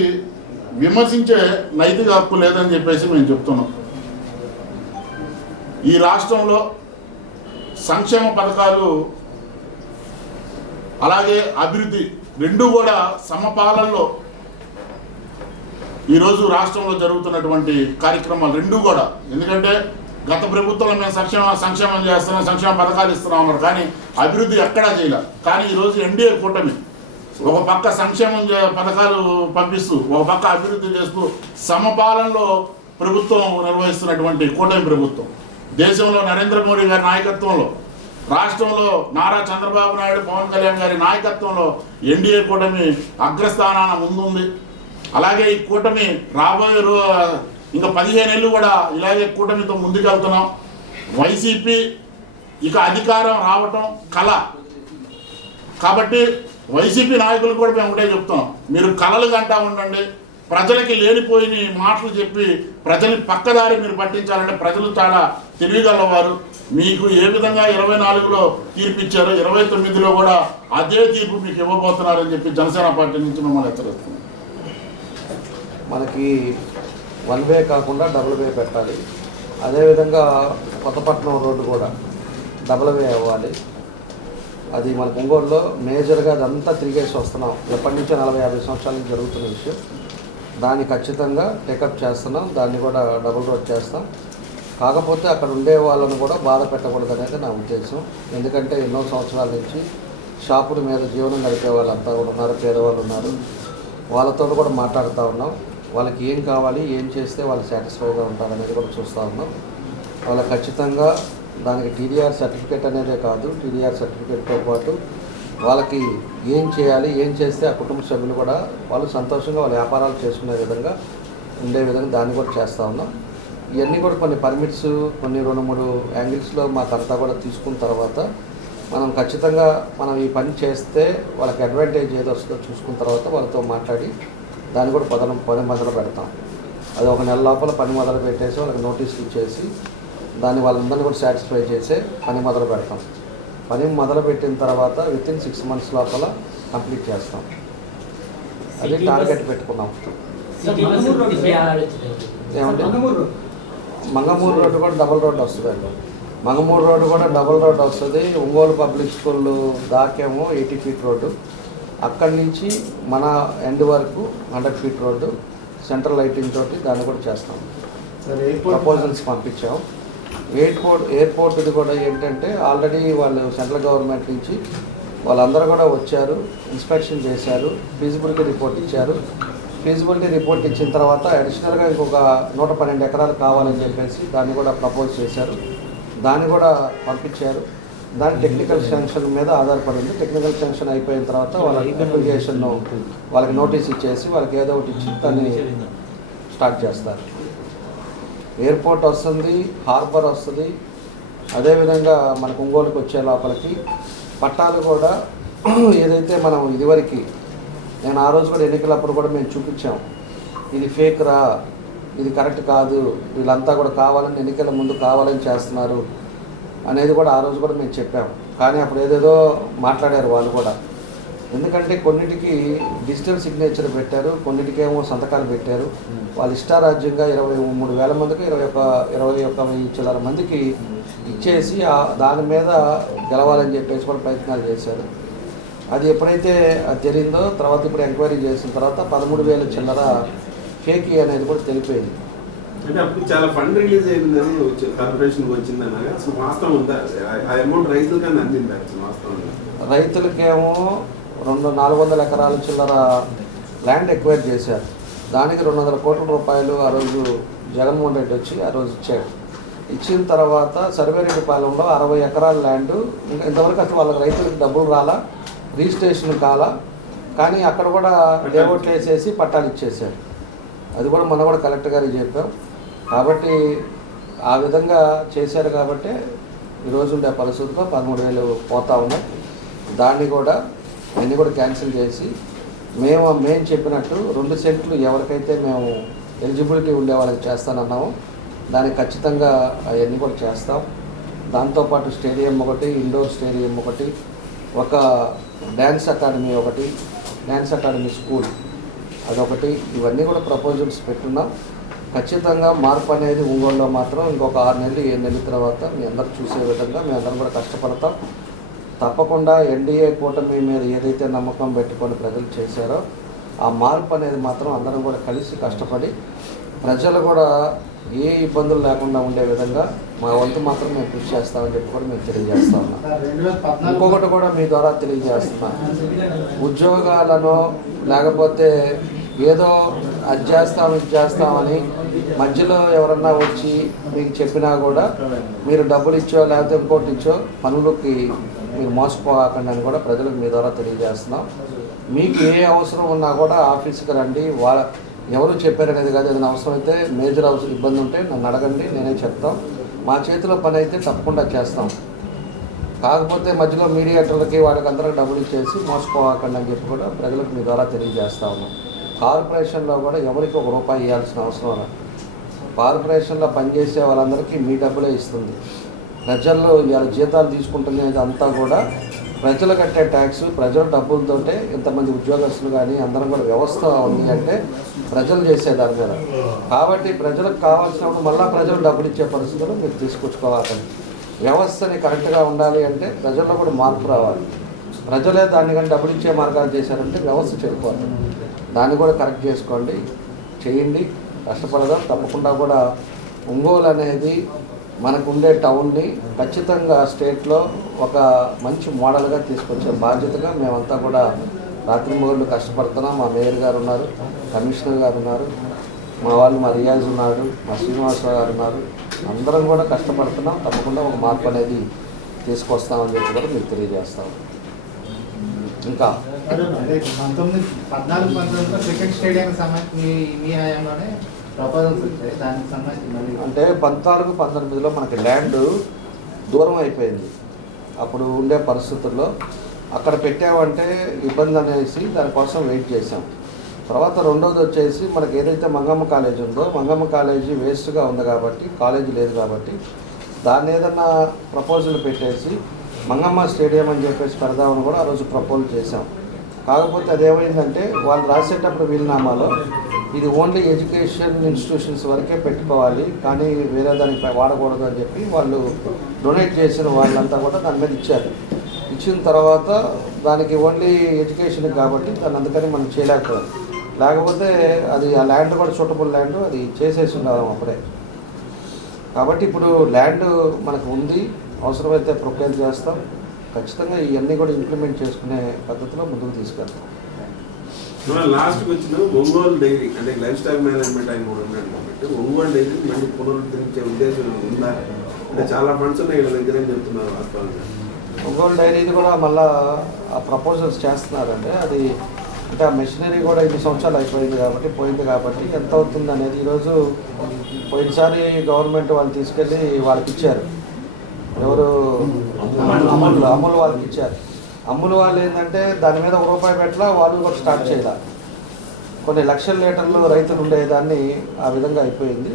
విమర్శించే నైతిక హక్కు లేదని చెప్పేసి మేము చెప్తున్నాం. ఈ రాష్ట్రంలో సంక్షేమ పథకాలు అలాగే అభివృద్ధి రెండు కూడా సమపాలనలో ఈరోజు రాష్ట్రంలో జరుగుతున్నటువంటి కార్యక్రమాలు రెండు కూడా. ఎందుకంటే గత ప్రభుత్వంలో మేము సంక్షేమం చేస్తున్నాం, సంక్షేమ పథకాలు ఇస్తున్నాం అన్నారు, కానీ అభివృద్ధి ఎక్కడా చేయలే. కానీ ఈరోజు ఎన్డీఏ కూటమి ఒక పక్క సంక్షేమం పథకాలు పంపిస్తూ ఒక పక్క అభివృద్ధి చేస్తూ సమపాలనలో ప్రభుత్వం నిర్వహిస్తున్నటువంటి కూటమి ప్రభుత్వం. దేశంలో నరేంద్ర మోడీ గారి నాయకత్వంలో, రాష్ట్రంలో నారా చంద్రబాబు నాయుడు పవన్ కళ్యాణ్ గారి నాయకత్వంలో ఎన్డీఏ కూటమి అగ్రస్థానాన ముందుంది. అలాగే ఈ కూటమి రాబోయే ఇంకా 15 ఏళ్ళు కూడా ఇలాగే కూటమితో ముందుకెళ్తున్నాం. వైసీపీ ఇక అధికారం రావటం కళ. కాబట్టి వైసీపీ నాయకులు కూడా మేము ఒకటే చెప్తాం, మీరు కళలు కంటా ఉండండి. ప్రజలకి లేనిపోయిన మాటలు చెప్పి ప్రజల్ని పక్కదారి మీరు పట్టించాలంటే ప్రజలు చాలా తెలివిగలవారు. మీకు ఏ విధంగా 24లో తీర్పు ఇచ్చారో 29లో కూడా అదే తీర్పు మీకు ఇవ్వబోతున్నారని చెప్పి జనసేన పార్టీ నుంచి మిమ్మల్ని హెచ్చరిస్తున్నాం. మనకి 1 వే కాకుండా డబుల్ వే పెట్టాలి. అదేవిధంగా కొత్తపట్నం రోడ్డు కూడా డబుల్ వే అవ్వాలి. అది మన ఒంగోలులో మేజర్గా అదంతా తిరిగేసి వస్తున్నాం. ఎప్పటి నుంచో 40-50 సంవత్సరాల నుంచి జరుగుతున్న విషయం. దాన్ని ఖచ్చితంగా టేకప్ చేస్తున్నాం. దాన్ని కూడా డబుల్ రోడ్ చేస్తాం. కాకపోతే అక్కడ ఉండే వాళ్ళను కూడా బాధ పెట్టకూడదు అనేది నా ఉద్దేశం. ఎందుకంటే ఎన్నో సంవత్సరాల నుంచి షాపుల మీద జీవనం గడిపే వాళ్ళంతా కూడా ఉన్నారు, పేదవాళ్ళు ఉన్నారు. వాళ్ళతో కూడా మాట్లాడుతూ ఉన్నాం. వాళ్ళకి ఏం కావాలి, ఏం చేస్తే వాళ్ళు సాటిస్ఫైగా ఉంటారనేది కూడా చూస్తూ ఉన్నాం. వాళ్ళకి ఖచ్చితంగా దానికి టీడీఆర్ సర్టిఫికేట్ అనేదే కాదు, టీడీఆర్ సర్టిఫికేట్తో పాటు వాళ్ళకి ఏం చేయాలి, ఏం చేస్తే ఆ కుటుంబ సభ్యులు కూడా వాళ్ళు సంతోషంగా వాళ్ళ వ్యాపారాలు చేసుకునే విధంగా ఉండే విధంగా దాన్ని కూడా చేస్తూ ఉన్నాం. ఇవన్నీ కూడా కొన్ని పర్మిట్స్, కొన్ని 2-3 యాంగిల్స్లో మాకంతా కూడా తీసుకున్న తర్వాత మనం ఖచ్చితంగా మనం ఈ పని చేస్తే వాళ్ళకి అడ్వాంటేజ్ ఏదో వస్తుందో చూసుకున్న తర్వాత వాళ్ళతో మాట్లాడి దాన్ని కూడా పని మొదలు పెడతాం. అది 1 నెల లోపల పని మొదలు పెట్టేసి వాళ్ళకి నోటీసులు ఇచ్చేసి దాన్ని వాళ్ళందరినీ కూడా సాటిస్ఫై చేసే పని మొదలు పెడతాం. పని మొదలు పెట్టిన తర్వాత వితిన్ 6 months లోపల కంప్లీట్ చేస్తాం. అది టార్గెట్ పెట్టుకున్నాం. ఏమంటే మంగమూరు రోడ్డు కూడా డబుల్ రోడ్డు వస్తుందండి. మంగమూరు రోడ్డు కూడా డబుల్ రోడ్డు వస్తుంది. ఒంగోలు పబ్లిక్ స్కూల్ దాకేమో 80 ఫీట్ రోడ్డు, అక్కడి నుంచి మన ఎండ్ వరకు 100 ఫీట్ రోడ్డు సెంట్రల్ లైటింగ్ తోటి దాన్ని కూడా చేస్తాం. ప్రపోజల్స్ పంపించాం. ఎయిర్పోర్ట్ది కూడా ఏంటంటే ఆల్రెడీ వాళ్ళు సెంట్రల్ గవర్నమెంట్ నుంచి వాళ్ళందరూ కూడా వచ్చారు, ఇన్స్పెక్షన్ చేశారు, ఫీజిబిలిటీ రిపోర్ట్ ఇచ్చారు. ఫీజిబిలిటీ రిపోర్ట్ ఇచ్చిన తర్వాత అడిషనల్గా ఇంకొక 112 ఎకరాలు కావాలని చెప్పేసి దాన్ని కూడా ప్రపోజ్ చేశారు. దాన్ని కూడా పంపించారు. దాని టెక్నికల్ శాంక్షన్ మీద ఆధారపడింది. టెక్నికల్ శాంక్షన్ అయిపోయిన తర్వాత వాళ్ళ అప్లికేషన్ వాళ్ళకి నోటీస్ ఇచ్చేసి వాళ్ళకి ఏదో ఒకటి ఇచ్చి దాన్ని స్టార్ట్ చేస్తారు. ఎయిర్పోర్ట్ వస్తుంది, హార్బర్ వస్తుంది. అదేవిధంగా మనకు ఒంగోలుకి వచ్చే లోపలికి పట్టాలు కూడా ఏదైతే మనం ఇదివరకు నేను ఆ రోజు కూడా ఎన్నికలప్పుడు కూడా మేము చూపించాం, ఇది ఫేక్ రా, ఇది కరెక్ట్ కాదు, వీళ్ళంతా కూడా కావాలని ఎన్నికల ముందు కావాలని చేస్తున్నారు అనేది కూడా ఆ రోజు కూడా మేము చెప్పాము. కానీ అప్పుడు ఏదేదో మాట్లాడారు వాళ్ళు కూడా. ఎందుకంటే కొన్నిటికి డిజిటల్ సిగ్నేచర్ పెట్టారు, కొన్నిటికేమో సంతకాలు పెట్టారు. వాళ్ళు ఇష్టారాజ్యంగా 23,000 మందికి 21,000 చిల్లర మందికి ఇచ్చేసి దాని మీద గెలవాలని చెప్పేసి కూడా ప్రయత్నాలు చేశారు. అది ఎప్పుడైతే అది జరిగిందో తర్వాత ఇప్పుడు ఎంక్వైరీ చేసిన తర్వాత 13,000 చిల్లర ఫేక్ అనేది కూడా తెలిపోయింది. అంటే అప్పుడు చాలా ఫండ్ రిలీజ్ అయిందని కార్పొరేషన్కి వచ్చిందన్నగా అసలు వాస్తవం ఉందా? ఆ అమౌంట్ రైతులకన్నా అందిందా అసలు వాస్తవంగా? రైతులకేమో 400 ఎకరాల చిల్లర ల్యాండ్ ఎక్వైర్ చేశారు. దానికి 200 కోట్ల రూపాయలు ఆ రోజు జగన్మోహన్ రెడ్డి వచ్చి ఆ రోజు ఇచ్చాడు. ఇచ్చిన తర్వాత సర్వేరెడ్డిపాలెంలో 60 ఎకరాల ల్యాండ్ ఇంతవరకు అసలు వాళ్ళకి రైతులకు డబ్బులు రాలా, రిజిస్ట్రేషన్ కాలా. కానీ అక్కడ కూడా లేఅవుట్లు వేసేసి పట్టాలు ఇచ్చేసారు. అది కూడా మనం కూడా కలెక్టర్ గారికి చెప్పాం. కాబట్టి ఆ విధంగా చేశారు. కాబట్టి ఈరోజు ఉండే పరిస్థితుల్లో 13,000 పోతా ఉన్నాయి. దాన్ని కూడా అన్నీ కూడా క్యాన్సిల్ చేసి మేము చెప్పినట్టు 2 సెంట్లు ఎవరికైతే మేము ఎలిజిబిలిటీ ఉండే వాళ్ళకి చేస్తానన్నామో దానికి ఖచ్చితంగా అవన్నీ కూడా చేస్తాం. దాంతోపాటు స్టేడియం ఒకటి, ఇండోర్ స్టేడియం ఒకటి, ఒక డ్యాన్స్ అకాడమీ స్కూల్ అదొకటి, ఇవన్నీ కూడా ప్రపోజల్స్ పెట్టున్నాం. ఖచ్చితంగా మార్పు అనేది ఒంగోలులో మాత్రం ఇంకొక 6 నెలలు 7 నెలల తర్వాత మీ అందరూ చూసే విధంగా మీ అందరం కూడా కష్టపడతాం. తప్పకుండా ఎన్డీఏ కూటమి మీద ఏదైతే నమ్మకం పెట్టుకొని ప్రజలు చేశారో ఆ మార్పు అనేది మాత్రం అందరం కూడా కలిసి కష్టపడి ప్రజలు కూడా ఏ ఇబ్బందులు లేకుండా ఉండే విధంగా మా వంతు మాత్రం మేము కృషి చేస్తామని చెప్పి కూడా మేము తెలియజేస్తా ఉన్నాం. ఇంకొకటి కూడా మీ ద్వారా తెలియజేస్తున్నాం, ఉద్యోగాలను లేకపోతే ఏదో అది చేస్తాం ఇది చేస్తామని మధ్యలో ఎవరన్నా వచ్చి మీకు చెప్పినా కూడా మీరు డబ్బులు ఇచ్చో లేకపోతే ఇంకోటి ఇచ్చో పనులకి మీరు మోసపోకండి అని కూడా ప్రజలకు మీ ద్వారా తెలియజేస్తున్నాం. మీకు ఏ అవసరం ఉన్నా కూడా ఆఫీస్కి రండి. ఎవరు చెప్పారనేది కాదు, ఏదైనా అవసరం అయితే మేజర్ ఇబ్బంది ఉంటే నన్ను అడగండి, నేనే చెప్తాం. మా చేతిలో పని అయితే తప్పకుండా చేస్తాం. కాకపోతే మధ్యలో మీడియేటర్లకి వాళ్ళకి అందరికి డబ్బులు ఇచ్చేసి మోసపోకండి అని చెప్పి కూడా ప్రజలకు మీ ద్వారా తెలియజేస్తా ఉన్నాం. కార్పొరేషన్లో కూడా ఎవరికి ₹1 ఇవ్వాల్సిన అవసరం లేదు. కార్పొరేషన్లో పనిచేసే వాళ్ళందరికీ మీ డబ్బులే ఇస్తుంది. ప్రజల్లో ఇవాళ జీతాలు తీసుకుంటున్నది అంతా కూడా ప్రజలు కట్టే ట్యాక్స్, ప్రజల డబ్బులతోటే ఇంతమంది ఉద్యోగస్తులు కానీ అందరం కూడా వ్యవస్థ ఉంది అంటే ప్రజలు చేసే దాని మీద. కాబట్టి ప్రజలకు కావాల్సినప్పుడు మళ్ళీ ప్రజలు డబ్బులు ఇచ్చే పరిస్థితులు మీరు తీసుకొచ్చుకోవాలి. వ్యవస్థని కరెక్ట్గా ఉండాలి అంటే ప్రజల్లో కూడా మార్పు రావాలి. ప్రజలే దాన్ని కానీ డబ్బులు ఇచ్చే మార్గాలు చేశారంటే వ్యవస్థ చెడిపోతుంది. దాన్ని కూడా కరెక్ట్ చేసుకోండి, చేయండి, కష్టపడదాం. తప్పకుండా కూడా ఒంగోలు అనేది మనకుండే టౌన్ని ఖచ్చితంగా స్టేట్లో ఒక మంచి మోడల్గా తీసుకొచ్చే బాధ్యతగా మేమంతా కూడా రాత్రింబగళ్ళు కష్టపడుతున్నాం. మా మేయర్ గారు ఉన్నారు, కమిషనర్ గారు ఉన్నారు, మా రియాజ్ ఉన్నాడు, మా శ్రీనివాసరావు గారు ఉన్నారు. అందరం కూడా కష్టపడుతున్నాం. తప్పకుండా ఒక మార్పు అనేది తీసుకొస్తామని చెప్పి కూడా మీకు తెలియజేస్తాం. ఇంకా 14-19 క్రికెట్ స్టేడియం మీ హయాంలోనే ప్రపోజల్స్ వచ్చాయి. దానికి సంబంధించి అంటే 14-19లో మనకి ల్యాండ్ దూరం అయిపోయింది. అప్పుడు ఉండే పరిస్థితుల్లో అక్కడ పెట్టామంటే ఇబ్బంది అనేసి దానికోసం వెయిట్ చేసాం. తర్వాత రెండోది వచ్చేసి మనకి ఏదైతే మంగమ్మ కాలేజీ ఉందో, మంగమ్మ కాలేజీ వేస్ట్గా ఉంది కాబట్టి, కాలేజీ లేదు కాబట్టి దాన్ని ఏదన్నా ప్రపోజల్ పెట్టేసి మంగమ్మ స్టేడియం అని చెప్పేసి పెడదామని కూడా ఆ రోజు ప్రపోజల్ చేసాం. కాకపోతే అదేమైందంటే వాళ్ళు రాసేటప్పుడు వీలునామాలో ఇది ఓన్లీ ఎడ్యుకేషన్ ఇన్స్టిట్యూషన్స్ వరకే పెట్టుకోవాలి, కానీ వేరే దానికి వాడకూడదు అని చెప్పి వాళ్ళు డొనేట్ చేసిన వాళ్ళంతా కూడా దాని మీద ఇచ్చారు. ఇచ్చిన తర్వాత దానికి ఓన్లీ ఎడ్యుకేషన్ కాబట్టి దాన్ని అందుకని మనం చేయలేకపోయాం. లేకపోతే అది ఆ ల్యాండ్ కూడా సూటబుల్ ల్యాండ్, అది చేసేసి ఉండాలి అప్పుడే. కాబట్టి ఇప్పుడు ల్యాండ్ మనకు ఉంది, అవసరమైతే ప్రొక్లేమ్ చేస్తాం. ఖచ్చితంగా ఇవన్నీ కూడా ఇంప్లిమెంట్ చేసుకునే పద్ధతిలో ముందుకు తీసుకెళ్తాం. లాస్ట్కి వచ్చిన ఒంగోలు డైరీ అంటే లైఫ్ స్టైల్ మేనేజ్మెంట్ ఆయన కూడా ఉన్నాడు కాబట్టి ఒంగోలు డైరీ మళ్ళీ పునరుద్ధరించే ఉద్దేశం ఉందా? అంటే చాలా ఫండ్స్ ఉన్నాయి వీళ్ళ దగ్గర అని చెప్తున్నారు వాస్తవంగా. ఒంగోలు డైరీది కూడా మళ్ళీ ఆ ప్రపోజల్స్ చేస్తున్నారంటే అది అంటే ఆ మెషినరీ కూడా 2 సంవత్సరాలు పోయింది కాబట్టి ఎంత అవుతుంది అనేది ఈరోజు పోయినసారి గవర్నమెంట్ వాళ్ళు తీసుకెళ్ళి వాళ్ళకి ఇచ్చారు. ఎవరు అమూల్ వాళ్ళకి ఇచ్చారు. అమ్ముల వాళ్ళు ఏంటంటే దాని మీద ₹1 పెట్టలా, వాళ్ళు కూడా స్టార్ట్ చేయాల. కొన్ని లక్షల లీటర్లు రైతులు ఉండేదాన్ని ఆ విధంగా అయిపోయింది.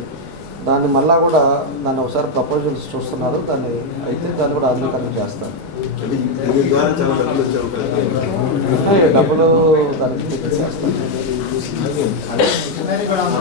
దాన్ని మళ్ళా కూడా దాన్ని ఒకసారి ప్రపోజల్స్ చూస్తున్నారు. దాన్ని అయితే దాన్ని కూడా ఆధునీకరణ చేస్తారు. డబ్బులు దానికి చేస్తారు. మిషనరీ కూడా ఉంది.